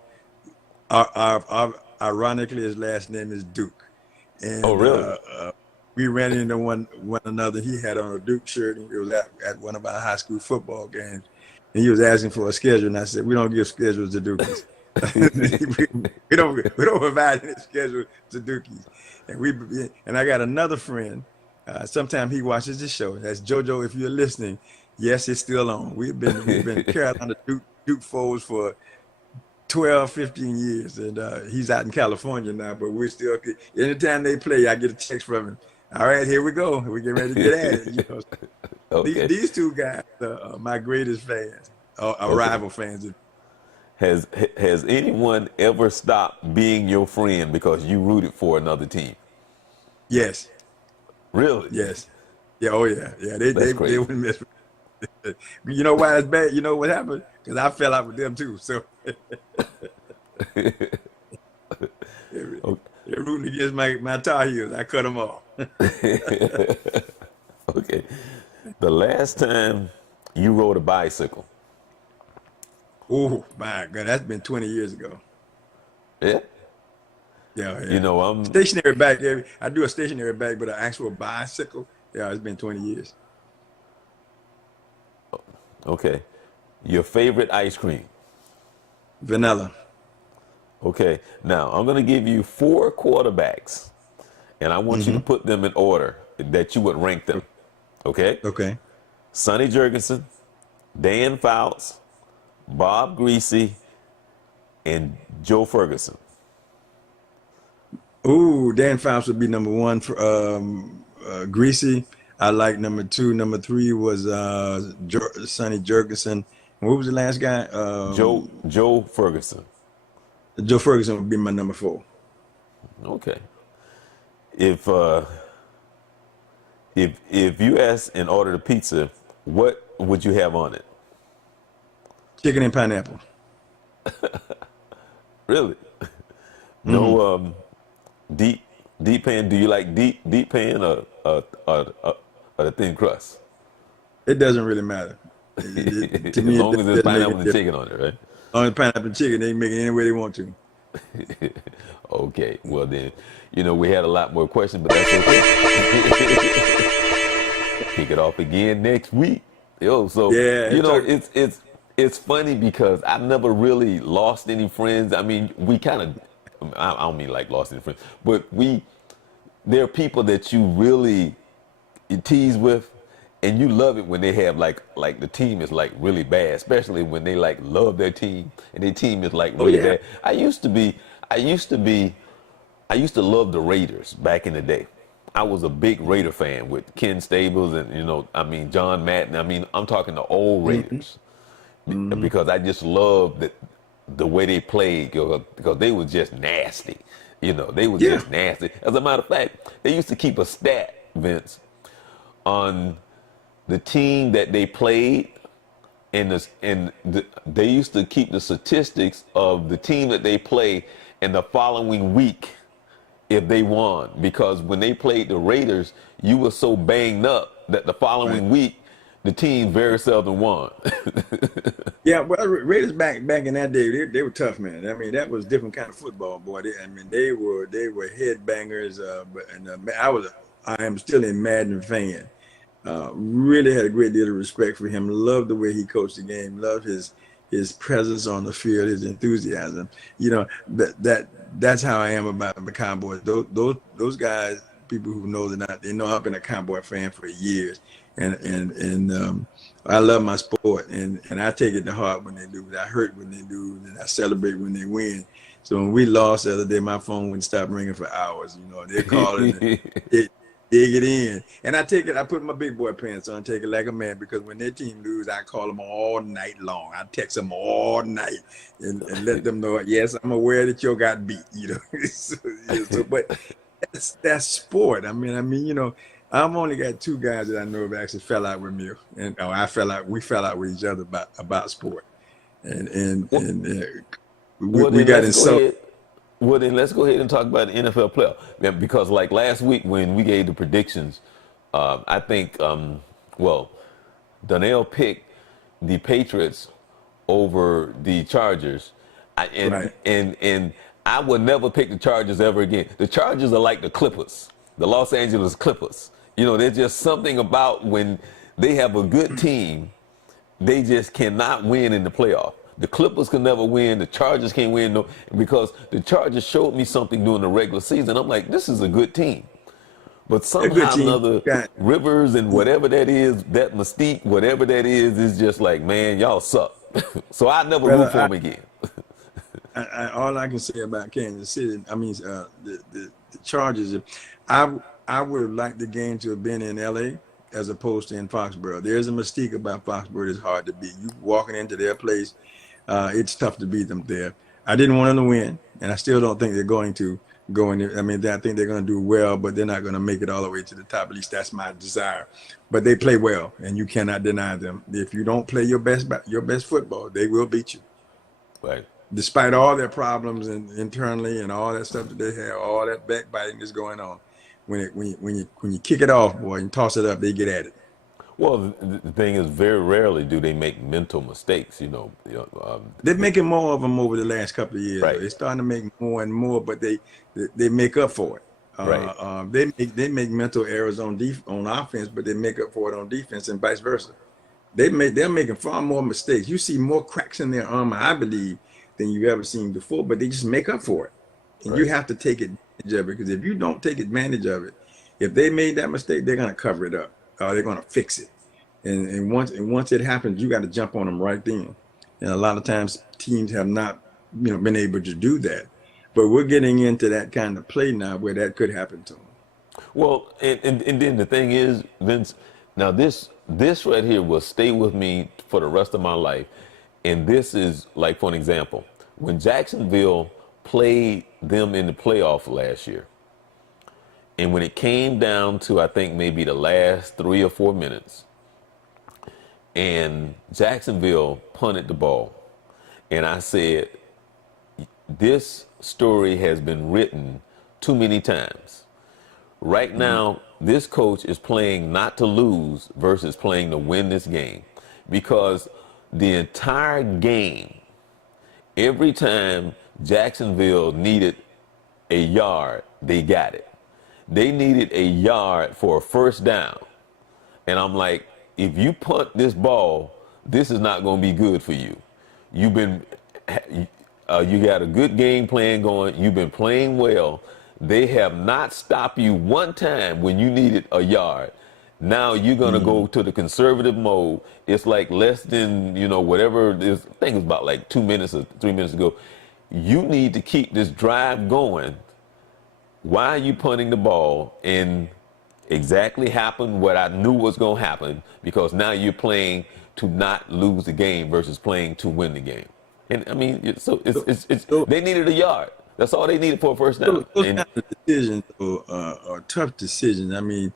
Ironically, his last name is Duke, Oh, and really? we ran into one another. He had on a Duke shirt, and it was at one of our high school football games, and he was asking for a schedule, and I said, "We don't give schedules to Dukies. we don't provide any schedule to Dukies." And I got another friend. Sometime he watches the show. That's JoJo. If you're listening, yes, it's still on. We've been Carolina Duke foes for 12, 15 years, and he's out in California now, but we're still, anytime they play, I get a text from him. All right, here we go. We're getting ready to get at it. Okay. These two guys are my greatest fans, are Okay. rival fans. Has anyone ever stopped being your friend because you rooted for another team? Yes, Really? yes. Yeah, oh yeah, yeah. They That's they they crazy. wouldn't mess with it. You know why that's bad? You know what happened? Because I fell out with them too. So they're, they're rooting against my Tar Heels. I cut them off. Okay. The last time you rode a bicycle. Oh my God, that's been 20 years ago. Yeah. Yeah, You yeah. know, I'm Stationary bike. Yeah, I do a stationary bike, but an actual bicycle. Yeah, it's been 20 years. okay. Your favorite ice cream. Vanilla. Okay. Now, I'm going to give you four quarterbacks, and I want you to Hmm. put them in order that you would rank them. Okay? Okay. Sonny Jurgensen, Dan Fouts, Bob Greasy, and Joe Ferguson. Ooh, Dan Fouts would be number one for Greasy. I like number two. Number three was Sonny Jurgensen. And what was the last guy? Joe Ferguson. Joe Ferguson would be my number four. Okay. If if you asked and ordered a pizza, what would you have on it? Chicken and pineapple. Really? Hmm. No deep deep pan. Do you like deep pan or the thin crust? It doesn't really matter. To As me, it long as there's doesn't make a pineapple and difference. chicken on it, right? On the pineapple and chicken, they can make it any way they want to. Okay. Well then, we had a lot more questions, but that's okay. Kick it off again next week. Yo, so Yeah, it's funny because I've never really lost any friends. I mean, we kind of, I don't mean like lost any friends, but there are people that you really tease with, and you love it when they have like the team is like really bad, especially when they like love their team and their team is like oh really yeah. bad. I used to love the Raiders back in the day. I was a big Raider fan with Ken Stables and I mean John Madden. I mean I'm talking the old Mm-hmm. Raiders Mm-hmm. because I just loved the way they played because they were just nasty. They were Yeah. just nasty. As a matter of fact, they used to keep a stat, Vince, on the team that they played, they used to keep the statistics of the team that they play in the following week if they won. Because when they played the Raiders, you were so banged up that the Right. following week the team very seldom won. Yeah, well, Raiders back in that day, they were tough, man. I mean, that was different kind of football, boy. I mean, they were headbangers. I am still a Madden fan. Really had a great deal of respect for him. Loved the way he coached the game. Loved his presence on the field, his enthusiasm. That's how I am about the Cowboys. Those guys, people who know they're not, they know I've been a Cowboy fan for years, and I love my sport, and I take it to heart when they do. I hurt when they do, and I celebrate when they win. So when we lost the other day, my phone wouldn't stop ringing for hours. They're calling it. Dig it in. And I take it, I put my big boy pants on, take it like a man, because when their team lose, I call them all night long. I text them all night and let them know, yes, I'm aware that you got beat, but that's sport. I mean, I've only got two guys that I know have actually fell out with me, and we fell out with each other about sport. And Well, we then got let's go insulted. ahead. Well, then let's go ahead and talk about the NFL playoff. Because like last week when we gave the predictions, I think, Donnell picked the Patriots over the Chargers, and Right. and I would never pick the Chargers ever again. The Chargers are like the Clippers, the Los Angeles Clippers. There's just something about when they have a good team, they just cannot win in the playoff. The Clippers can never win. The Chargers can't win because the Chargers showed me something during the regular season. I'm like, this is a good team. But A good somehow or team. another, Got Rivers and whatever that is, that mystique, whatever that is just like, man, y'all suck. So I never root for Brother, them again. all I can say about Kansas City, I mean, the Chargers, I would have liked the game to have been in LA as opposed to in Foxborough. There's a mystique about Foxborough that's hard to beat. You walking into their place, it's tough to beat them there. I didn't want them to win, and I still don't think they're going to go in there. I mean, I think they're going to do well, but they're not going to make it all the way to the top. At least that's my desire. But they play well, and you cannot deny them. If you don't play your best football, they will beat you. Right. Despite all their problems and internally and all that stuff that they have, all that backbiting that's going on, when you kick it off, boy, and toss it up, they get at it. Well, the thing is, very rarely do they make mental mistakes. They're making more of them over the last couple of years. Right. They're starting to make more and more, but they make up for it. Right. They make mental errors on offense, but they make up for it on defense and vice versa. They're making far more mistakes. You see more cracks in their armor, I believe, than you've ever seen before, but they just make up for it. And Right. you have to take advantage of it, because if you don't take advantage of it, if they made that mistake, they're going to cover it up. They're going to fix it. And once it happens, you got to jump on them right then. And a lot of times teams have not, been able to do that. But we're getting into that kind of play now where that could happen to them. Well, and then the thing is, Vince, now this right here will stay with me for the rest of my life. And this is like, for an example, when Jacksonville played them in the playoff last year, and when it came down to, I think, maybe the last 3 or 4 minutes, and Jacksonville punted the ball, and I said, this story has been written too many times. Right now, this coach is playing not to lose versus playing to win this game, because the entire game, every time Jacksonville needed a yard, they got it. They needed a yard for a first down. And I'm like, if you punt this ball, this is not going to be good for you. You got a good game plan going. You've been playing well. They have not stopped you one time when you needed a yard. Now you're going to go to the conservative mode. It's like less than, whatever it is. I think it's about like 2 minutes or 3 minutes ago. You need to keep this drive going. Why are you punting the ball? And exactly happened what I knew was going to happen, because now you're playing to not lose the game versus playing to win the game. And I mean, so So, it's so they needed a yard. That's all they needed for a first down. those And kind of decisions are tough decisions. I mean,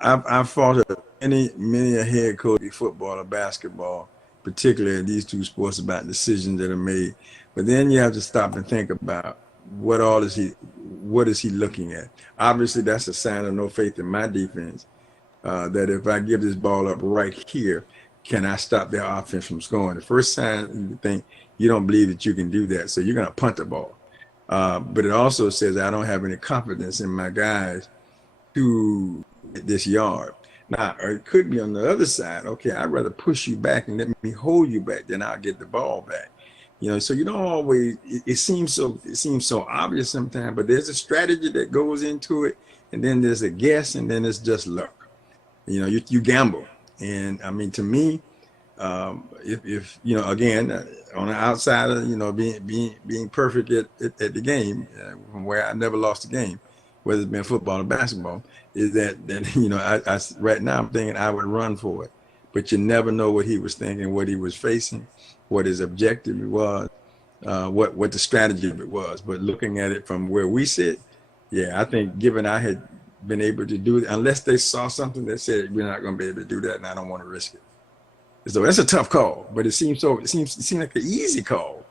I've fought many a head coach in football or basketball, particularly in these two sports, about decisions that are made. But then you have to stop and think about what is he looking at? Obviously, that's a sign of no faith in my defense. That if I give this ball up right here, can I stop their offense from scoring? The first sign you think you don't believe that you can do that, so you're going to punt the ball. But it also says I don't have any confidence in my guys to this yard. Now, or it could be on the other side. Okay, I'd rather push you back and let me hold you back than I'll get the ball back. So you don't always. It seems so obvious sometimes, but there's a strategy that goes into it, and then there's a guess, and then it's just luck. You gamble, and I mean, to me, if again, on the outside of being perfect at the game, from where I never lost a game, whether it's been football or basketball, is that I right now I'm thinking I would run for it, but you never know what he was thinking, what he was facing, what his objective was, what the strategy of it was. But looking at it from where we sit, yeah, I think given I had been able to do it, unless they saw something that said we're not going to be able to do that, and I don't want to risk it. So that's a tough call, but it seems like an easy call.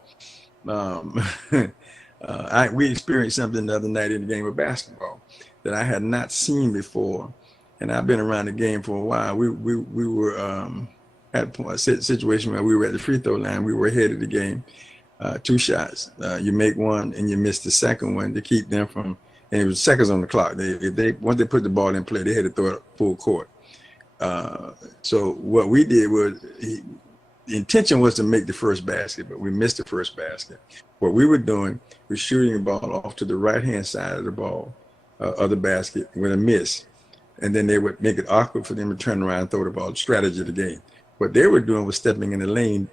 We experienced something the other night in the game of basketball that I had not seen before, and I've been around the game for a while. We were at a situation where we were at the free throw line. We were ahead of the game, 2 shots. You make one and you miss the second one to keep them from. And it was seconds on the clock. Once they put the ball in play, they had to throw it full court. So what we did was the intention was to make the first basket, but we missed the first basket. What we were doing was shooting the ball off to the right-hand side of the ball, of the basket with a miss. And then they would make it awkward for them to turn around and throw the ball, the strategy of the game. What they were doing was stepping in the lane,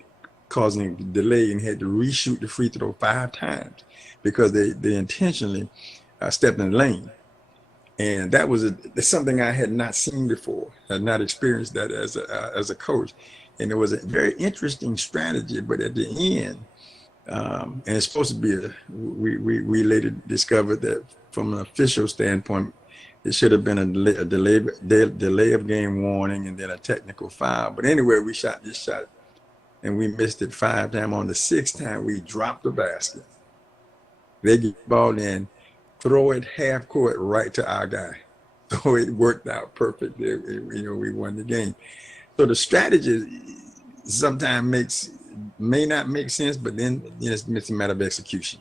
causing a delay, and had to reshoot the free throw 5 times because they intentionally stepped in the lane. And that was something I had not seen before, had not experienced that as a coach. And it was a very interesting strategy, but at the end, and it's supposed to be we later discovered that from an official standpoint, it should have been a delay of game warning and then a technical foul. But anyway, we shot this shot and we missed it 5 times. On the 6th time, we dropped the basket. They get the ball in, throw it half court right to our guy. So it worked out perfect. We won the game. So the strategy sometimes may not make sense, but then it's a matter of execution.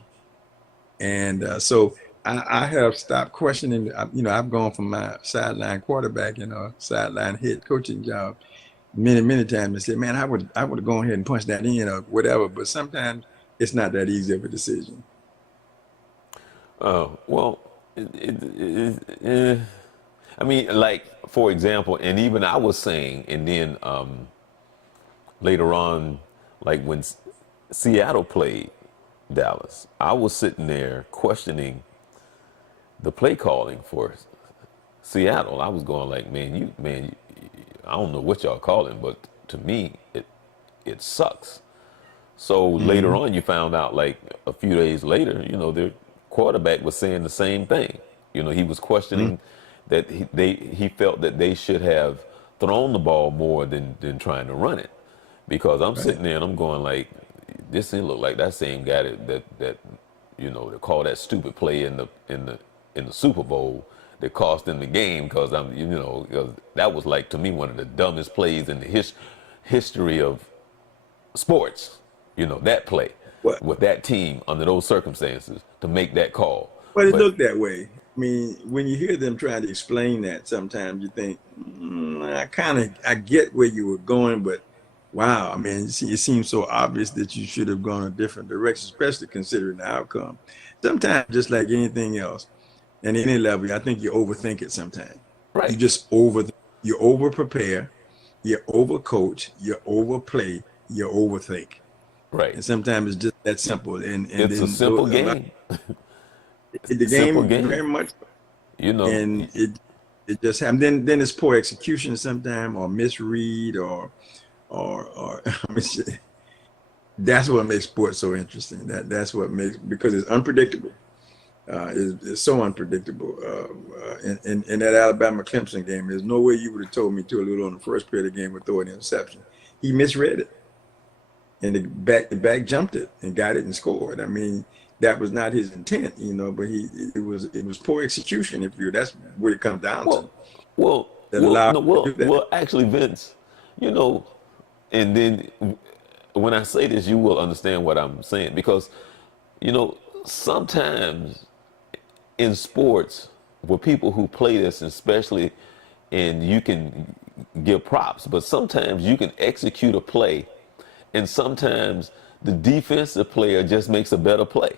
And so I have stopped questioning. I've gone from my sideline quarterback, sideline head coaching job many times and said, man, I would have gone ahead and punched that in or whatever. But sometimes it's not that easy of a decision. Well, I mean, like, for example, and even I was saying, and then later on, like when Seattle played Dallas, I was sitting there questioning the play calling for Seattle. I was going like, man, I don't know what y'all calling, but to me, it sucks. So later on, you found out, like a few days later, their quarterback was saying the same thing. He was questioning that he felt that they should have thrown the ball more than trying to run it, because I'm sitting there and I'm going like, this didn't look like that same guy that to call that stupid play in the Super Bowl that cost them the game, because because that was, like, to me, one of the dumbest plays in the history of sports. That play with that team under those circumstances to make that call. But it looked that way. I mean, when you hear them trying to explain that, sometimes you think, I get where you were going, but wow, I mean, it seems so obvious that you should have gone a different direction, especially considering the outcome. Sometimes, just like anything else, at any level, I think you overthink it sometimes. Right. You just you over prepare, you overcoach, you overplay, you overthink. Right. And sometimes it's just that simple. And it's a simple game. The game very much. You know, and it just happened. Then it's poor execution sometime, or misread, or I mean, that's what makes sports so interesting. That's what makes, because it's unpredictable. It's so unpredictable. In that Alabama Clemson game, there's no way you would have told me too little on the first period of the game would throw an interception. He misread it, and the back jumped it and got it and scored. I mean, that was not his intent, but it was poor execution. If you That's what it comes down to. well, well, That allowed no, him to do that. actually, Vince, you know, and then when I say this, you will understand what I'm saying because, sometimes in sports, with people who play this, especially, and you can give props, but sometimes you can execute a play, and sometimes the defensive player just makes a better play.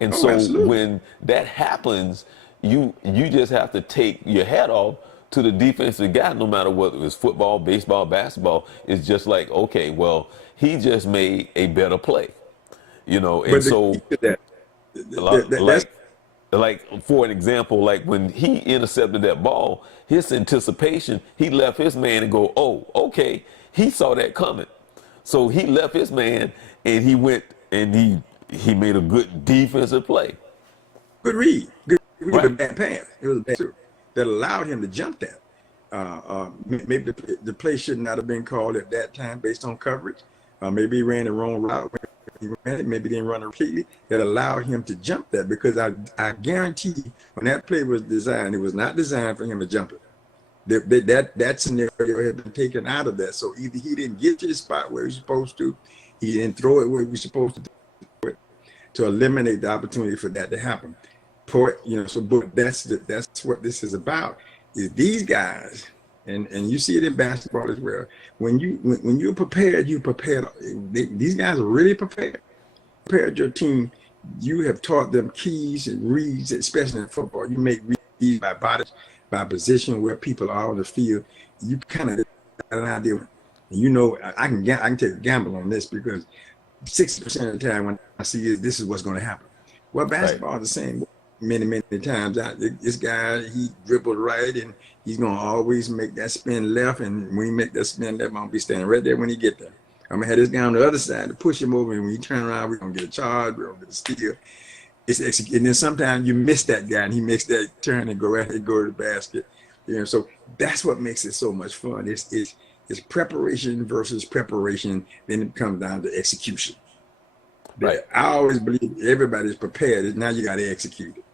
And Oh, so absolutely. when that happens, you just have to take your hat off to the defensive guy, no matter whether it's football, baseball, basketball. It's just like, okay, well, he just made a better play, and But the key so to that, that's like for an example, like when he intercepted that ball, his anticipation, he left his man and go, oh, okay, he saw that coming. So he left his man and he went and he made a good defensive play. good read. Good read, Right. but bad pass. It was a bad through that allowed him to jump that. Maybe the play should not have been called at that time based on coverage. Maybe he ran the wrong route. He ran it, maybe didn't run it completely. That allowed him to jump that, because I guarantee when that play was designed, it was not designed for him to jump it. That scenario had been taken out of that. So either he didn't get to the spot where he's supposed to, he didn't throw it where he was supposed to throw it, to eliminate the opportunity for that to happen. But that's what this is about. Is these guys, and you see it in basketball as well. When you're prepared, you prepared. These guys are really prepared your team. You have taught them keys and reads, especially in football. You make reads by body, by position, where people are on the field. You kind of got an idea. I can take a gamble on this, because 60% of the time when I see it, this is what's going to happen. Well, Right. basketball is the same. Many times, this guy, he dribbled right, and he's going to always make that spin left. And when he make that spin left, I'm going to be standing right there when he get there. I'm going to have this guy on the other side to push him over. And when he turn around, we're going to get a charge. We're going to get a steal. And then sometimes you miss that guy, and he makes that turn and go to the basket. So that's what makes it so much fun. It's preparation versus preparation. Then it comes down to execution. Right. I always believe everybody's prepared. Now you got to execute it.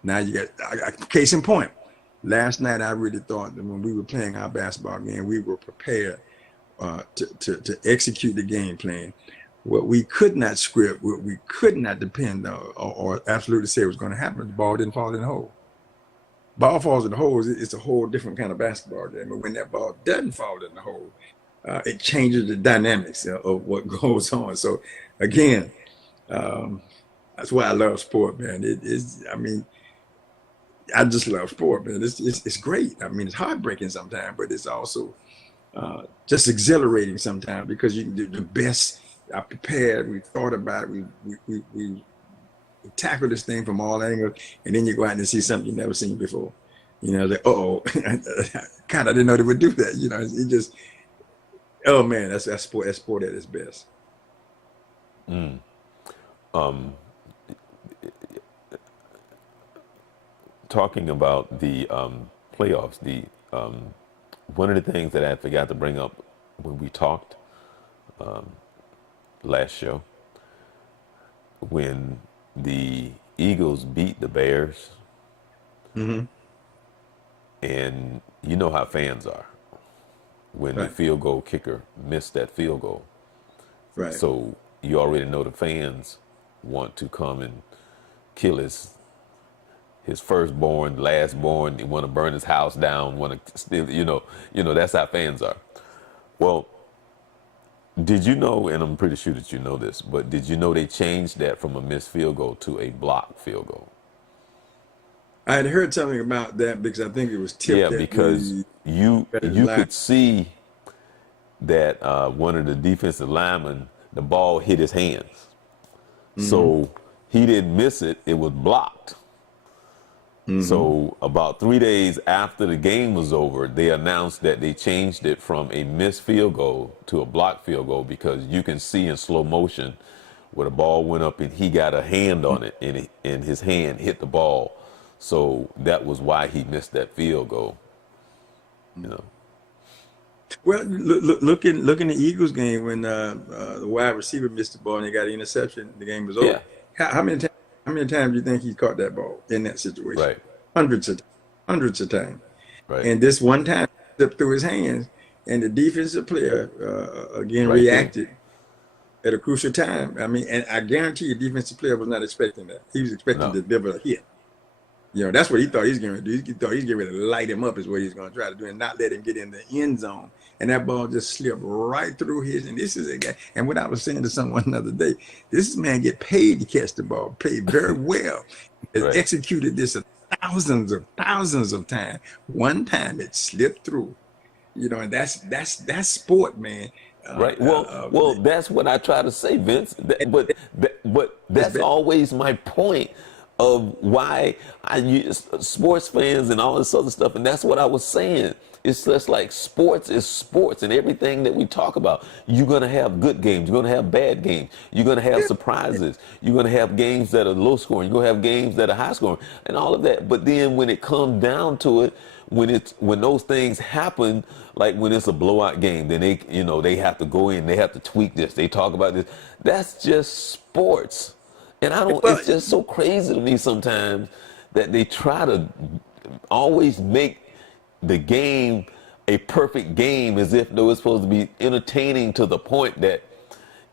Now you got, case in point. Last night, I really thought that when we were playing our basketball game, we were prepared to execute the game plan. What we could not script, what we could not depend on, or absolutely say was going to happen, the ball didn't fall in the hole. Ball falls in the hole, it's a whole different kind of basketball game. But when that ball doesn't fall in the hole, it changes the dynamics of what goes on. So again, that's why I love sport, man. I just love sport, man. It's great. I mean, it's heartbreaking sometimes, but it's also just exhilarating sometimes, because you can do the best. I prepared. We thought about it. We tackle this thing from all angles, and then you go out and see something you've never seen before. Like, oh, kind of didn't know they would do that. It just, oh man, that's sport. That's sport at its best. Talking about the playoffs, the one of the things that I forgot to bring up when we talked last show, when the Eagles beat the Bears, Mm-hmm. and you know how fans are when the Right. field goal kicker missed that field goal. Right. So you already know the fans want to come and kill his firstborn, lastborn. They want to burn his house down. Want to steal. That's how fans are. Well, did you know? And I'm pretty sure that you know this, but did you know they changed that from a missed field goal to a blocked field goal? I had heard something about that, because I think it was Yeah, tipped at because the you line. could see that one of the defensive linemen, the ball hit his hands. Mm-hmm. So he didn't miss it. It was blocked. Mm-hmm. So about 3 days after the game was over, they announced that they changed it from a missed field goal to a blocked field goal because you can see in slow motion where the ball went up and he got a hand on it and his hand hit the ball. So that was why he missed that field goal, you know. Well, look in the Eagles game when the wide receiver missed the ball and they got an interception. The game was over. Yeah, How many times? How many times do you think he caught that ball in that situation? right, Hundreds of hundreds of times. right, And this one time, it slipped through his hands, and the defensive player again right there. reacted at a crucial time. I mean, and I guarantee you, the defensive player was not expecting that. He was expecting No, to deliver a hit. You know, that's what he thought he was going to do. He thought he was getting ready to light him up, is what he's going to try to do, and not let him get in the end zone. And that ball just slipped right through his. And this is a guy. And what I was saying to someone another day, this man get paid to catch the ball, paid very well. Has right, executed this thousands of times. One time it slipped through. You know, and that's sport, man. right. Well, that's what I try to say, Vince. But It's that's bad. always my point of why I use sports fans and all this other stuff. And that's what I was saying. It's just like sports is sports, and everything that we talk about, you're going to have good games. You're going to have bad games. You're going to have surprises. You're going to have games that are low scoring. You're going to have games that are high scoring and all of that. But then when it comes down to it, when those things happen, like when it's a blowout game, then they have to go in, they have to tweak this, they talk about this. That's just sports. And I don't, Well, it's just so crazy to me sometimes that they try to always make the game a perfect game as if though it's supposed to be entertaining to the point that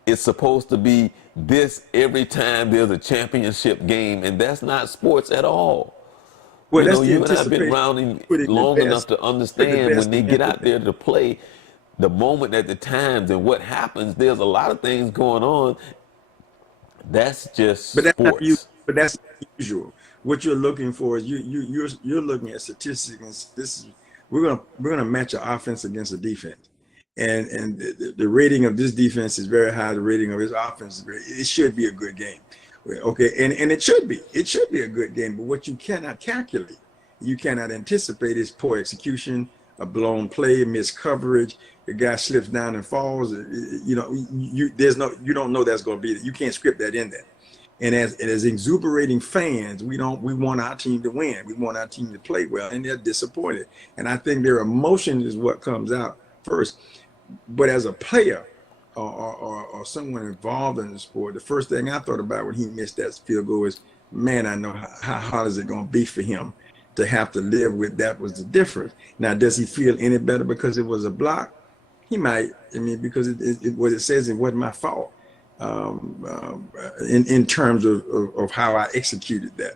it's supposed to be this every time there's a championship game. And that's not sports at all. well, that's the You and I have been anticipation. around Putting the long enough best, to put the understand when best they get into out there to play, the moment at the times and what happens, there's a lot of things going on. That's just But that's not you. sports. But that's not usual. What you're looking for is you're looking at statistics. And this is we're gonna match an offense against a defense, and the rating of this defense is very high. The rating of his offense is very. It should be a good game. Well, okay, and it should be a good game. But what you cannot calculate, you cannot anticipate is poor execution, a blown play, missed coverage. The guy slips down and falls. You know, you don't know that's going to be. You can't script that in there. And as exuberating fans, we want our team to win. We want our team to play well, and they're disappointed. And I think their emotion is what comes out first. But as a player or someone involved in the sport, the first thing I thought about when he missed that field goal is, man, I know how hard is it going to be for him to have to live with that was the difference. Now, does he feel any better because it was a block? He might. I mean, because what it says, it wasn't my fault in terms of how I executed that.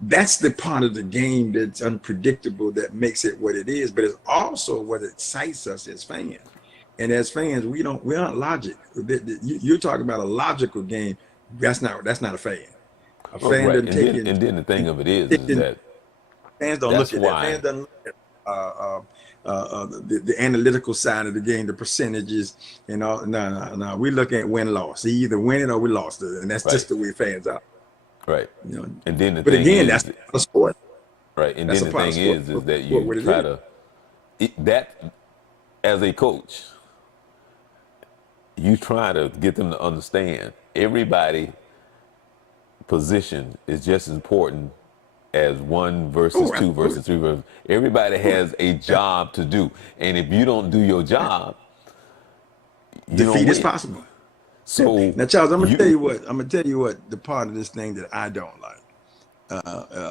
That's the part of the game that's unpredictable that makes it what it is, but it's also what excites us as fans. And as fans, we aren't logic. You're talking about a logical game. That's not a fan. A Oh, fan right. doesn't take And then the thing of it is in. that Fans don't that's look at that. Fans why, don't look at the analytical side of the game, the percentages, and all. No. We look at win loss. He either win it or we lost it, and that's right, just the way fans are. right. You know. And then the But thing again, is, that's a sport. right. And That's then a the part of thing sport. is that What you it try is. to, that as a coach, you try to get them to understand everybody position is just as important as one versus Oh, two absolutely. versus three versus. Everybody has a job to do, and if you don't do your job, you don't Defeat is win. possible. So Now, Charles, I'm gonna tell you you what. I'm gonna tell you what the part of this thing that I don't like.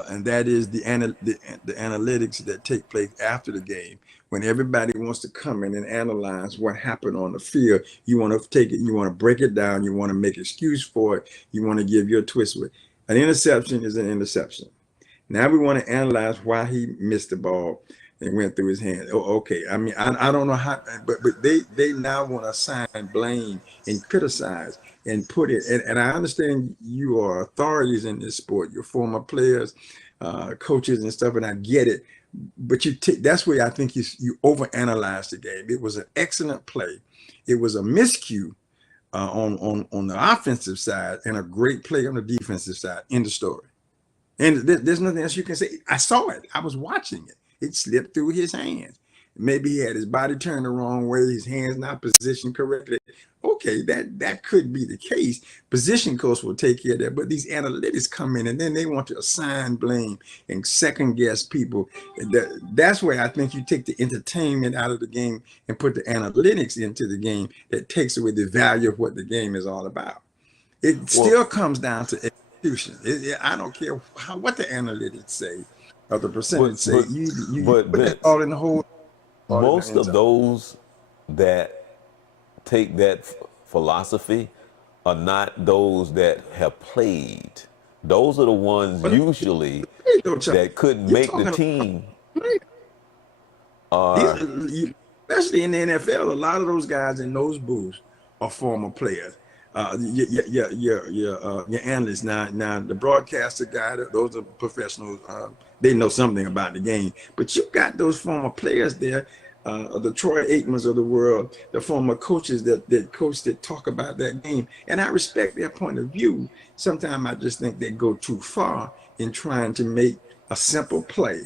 And that is the analytics that take place after the game when everybody wants to come in and analyze what happened on the field. You want to take it, you want to break it down, you want to make excuse for it, you want to give your twist with it. An interception is an interception. Now we want to analyze why he missed the ball and went through his hand. Oh, okay. I mean, I don't know how, but they now want to assign blame and criticize and put it. And I understand you are authorities in this sport. You're former players, coaches, and stuff, and I get it. But that's where I think you overanalyze the game. It was an excellent play. It was a miscue on the offensive side and a great play on the defensive side. End of story. And there's nothing else you can say. I saw it. I was watching it. It slipped through his hands. Maybe he had his body turned the wrong way, his hands not positioned correctly. Okay, that could be the case. Position coach will take care of that. But these analytics come in and then they want to assign blame and second guess people. That's where I think you take the entertainment out of the game and put the analytics into the game that takes away the value of what the game is all about. It Well, still comes down to execution. I don't care what the analytics say or the but percentage say. but You but put that Vince, all in the hole, all in the most end of zone. those that take that philosophy are not those that have played. Those are the ones But usually hey, though, Chuck, that couldn't you're make the talking team about these, are especially in the NFL. A lot of those guys in those booths are former players. Your analysts now the broadcaster guy. Those are professionals. They know something about the game. But you got those former players there. The Troy Aikmans of the world, the former coaches that coach that talk about that game, and I respect their point of view. Sometimes I just think they go too far in trying to make a simple play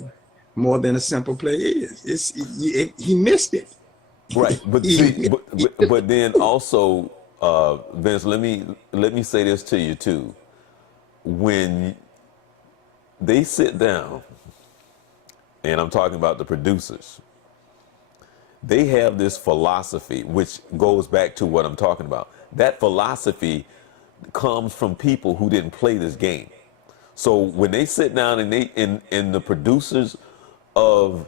more than a simple play is. He missed it. right. But He see, missed but then also, Vince, let me say this to you too. When they sit down, and I'm talking about the producers, they have this philosophy, which goes back to what I'm talking about. That philosophy comes from people who didn't play this game. So when they sit down and and the producers of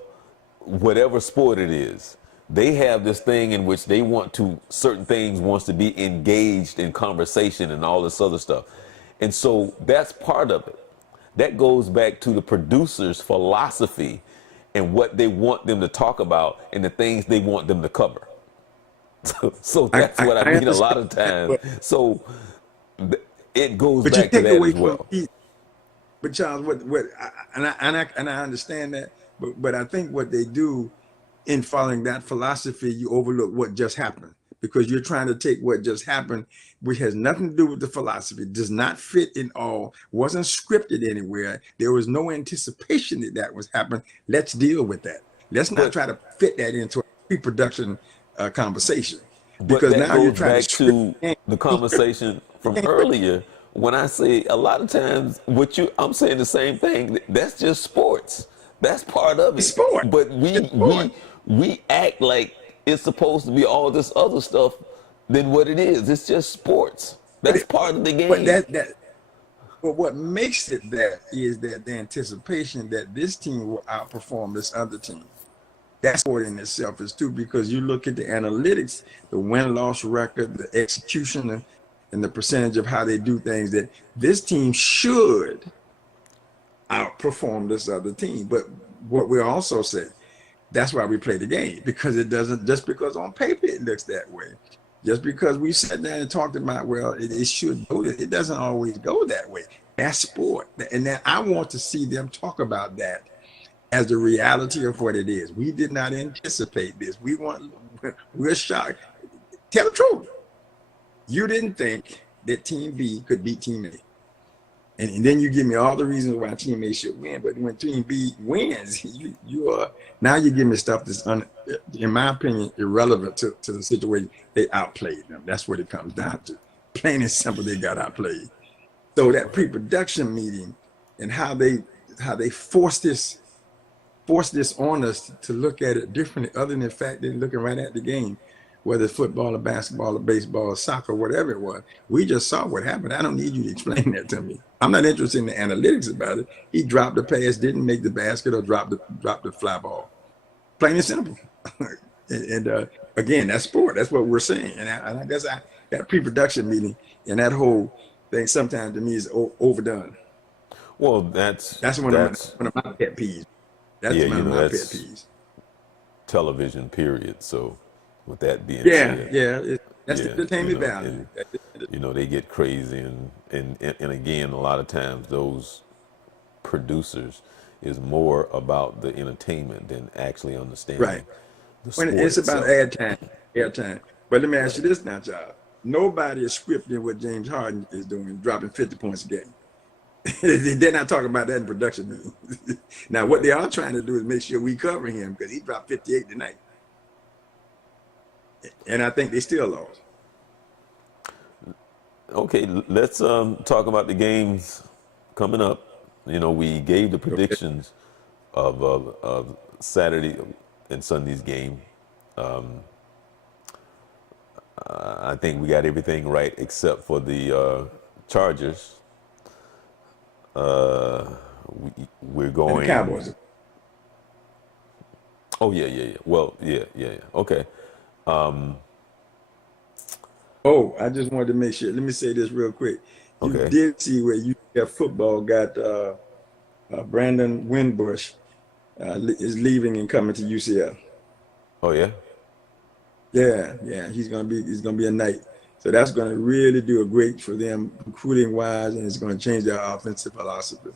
whatever sport it is, they have this thing in which they want to certain things wants to be engaged in conversation and all this other stuff. And so that's part of it. That goes back to the producer's philosophy and what they want them to talk about and the things they want them to cover. So that's what I I mean a lot understand of that, times. So it goes but you back to take that away as from well. me. But Charles, and I understand that, but I think what they do in following that philosophy, you overlook what just happened because you're trying to take what just happened, which has nothing to do with the philosophy, does not fit in all, wasn't scripted anywhere. There was no anticipation that that was happening. Let's deal with that. Let's not But try to fit that into a pre-production conversation But because that now you're goes trying to back script. to You the can't script. conversation You from can't script. earlier when I say a lot of times I'm saying the same thing. That's just sports. That's part of It's it. sport. But It's we sport. we we act like it's supposed to be all this other stuff than what it is. It's just sports. But That's part of the but game. but what makes it that is that the anticipation that this team will outperform this other team. That's what in itself is too, because you look at the analytics, the win-loss record, the execution, and the percentage of how they do things, that this team should outperform this other team. But what we also say, that's why we play the game, because it doesn't, just because on paper it looks that way. Just because we sat down and talked about, well, it should go, it doesn't always go that way. That's sport. And then I want to see them talk about that as the reality of what it is. We did not anticipate this. We're shocked. Tell the truth. You didn't think that Team B could beat Team A. And then you give me all the reasons why Team A should win. But when Team B wins, you are now you give me stuff that's, in my opinion, irrelevant to the situation. They outplayed them. That's what it comes down to. Plain and simple, they got outplayed. So that pre-production meeting and how they force this on us to look at it differently, other than the fact they're looking right at the game, whether it's football or basketball or baseball or soccer, whatever it was. We just saw what happened. I don't need you to explain that to me. I'm not interested in the analytics about it. He dropped the pass, didn't make the basket, or dropped the fly ball. Plain and simple. and again, that's sport. That's what we're saying. And I guess that pre-production meeting and that whole thing sometimes to me is overdone. Well, that's That's that's one of my pet peeves. That's yeah, one of my pet that's peeves. television period. So with that being Yeah, said, yeah. That's the yeah, entertainment value. and they get crazy and again a lot of times those producers is more about the entertainment than actually Right. understanding the When sport it's about itself. airtime. But let me ask you Right. this now, child. Nobody is scripting what James Harden is doing, dropping 50 points a game. They're not talking about that in production meeting. Now, what Right. they are trying to do is make sure we cover him because he dropped 58 tonight, and I think they still lost. Okay, let's talk about the games coming up. You know, we gave the Okay. predictions of Saturday and Sunday's game. I think we got everything right except for the Chargers. We're And the going. Cowboys. Oh yeah, yeah, yeah. Well, yeah, yeah, yeah. Okay, Oh, I just wanted to make sure. Let me say this real quick. You okay. did see where you got football got Brandon Wimbush is leaving and coming to UCF. Oh yeah. Yeah, yeah, he's gonna be a knight. So that's gonna really do a great for them recruiting wise, and it's gonna change their offensive philosophy.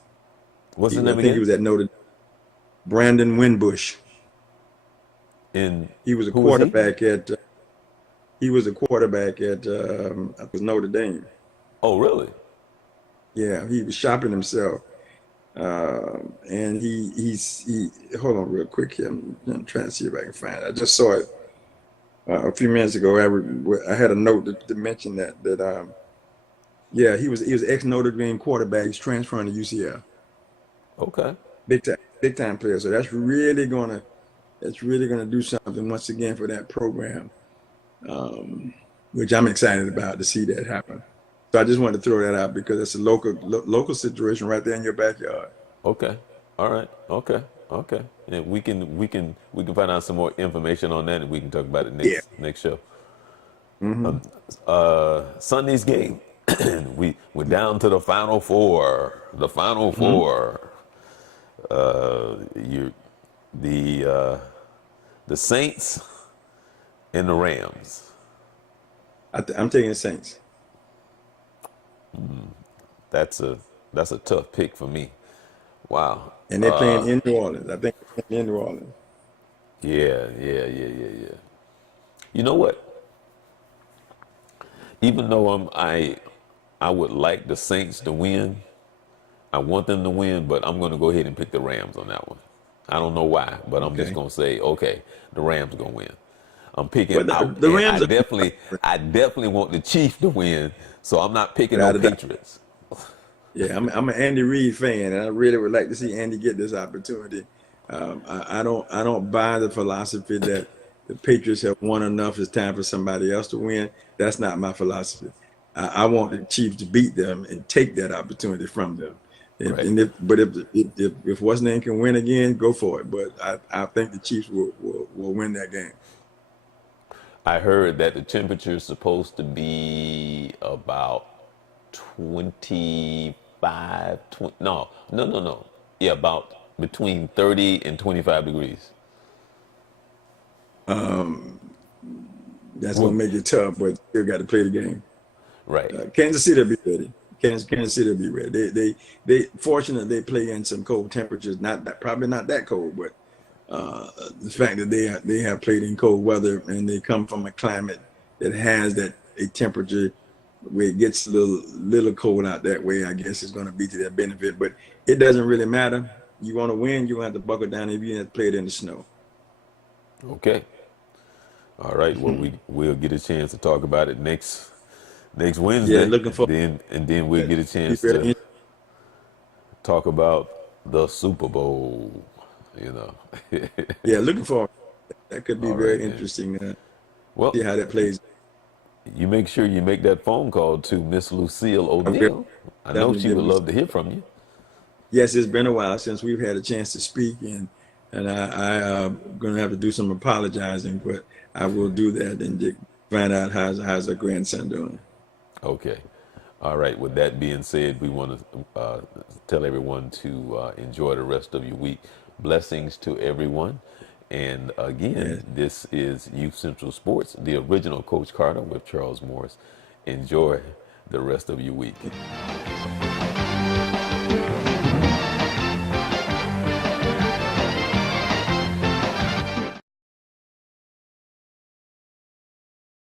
What's his I name think he again? was at Notre Brandon Wimbush. And He was a who was he? quarterback at Notre Dame. Oh really? Yeah, he was shopping himself. And he hold on real quick here. I'm trying to see if I can find it. I just saw it a few minutes ago. I had a note to mention that yeah, he was ex Notre Dame quarterback. He's transferring to UCF. Okay. Big time player. So that's really gonna do something once again for that program, um, which I'm excited about to see that happen. So I just wanted to throw that out because it's a local situation right there in your backyard. Okay. All right. Okay. Okay. And we can find out some more information on that, and we can talk about it Yeah. next show. Hmm. Sunday's game. We're down to the final four. The final Hmm. four. You the the Saints and the Rams. I'm taking the Saints, That's a tough pick for me. Wow. and they're playing in New Orleans. I think they're playing in New Orleans. Yeah. Yeah. Yeah. Yeah. Yeah. You know what? Even though I would like the Saints to win. I want them to win, but I'm going to go ahead and pick the Rams on that one. I don't know why, but I'm just Okay. going to say, okay, the Rams going to win. I'm picking Well, out, the and Rams are I definitely want the Chiefs to win. So I'm not picking no without a doubt. Patriots. Yeah, I'm an Andy Reid fan, and I really would like to see Andy get this opportunity. I don't buy the philosophy that the Patriots have won enough. It's time for somebody else to win. That's not my philosophy. I want the Chiefs to beat them and take that opportunity from them. And, Right. and if what's name can win again, go for it. But I think the Chiefs will win that game. I heard that the temperature is supposed to be about 25, 20, no, no, no, no. Yeah, about between 30 and 25 degrees. Um, that's gonna Well, make it tough, but still got to play the game. right. Kansas City will be ready. Kansas City will be ready. They fortunately they play in some cold temperatures. Probably not that cold, but the fact that they have played in cold weather and they come from a climate that has that a temperature where it gets a little cold out that way, I guess is going to be to their benefit. But it doesn't really matter. You want to win, you have to buckle down if you have to play it in the snow. Okay. All right. Well, we'll get a chance to talk about it next Yeah, Wednesday, looking forward and then we'll to that. get a Be chance to very, talk about the Super Bowl. You know. yeah, looking forward. That could be All right, very man. interesting. Well, See how that plays. you make sure you make that phone call to Miss Lucille I will O'Neill. I know definitely she give would them. love to hear from you. Yes, it's been a while since we've had a chance to speak, and I going to have to do some apologizing, but I will do that and find out how's our grandson doing. Okay. All right. With that being said, we want to tell everyone to enjoy the rest of your week. Blessings to everyone. And again, Yes. this is Youth Central Sports, the original Coach Carter with Charles Morse. Enjoy the rest of your week.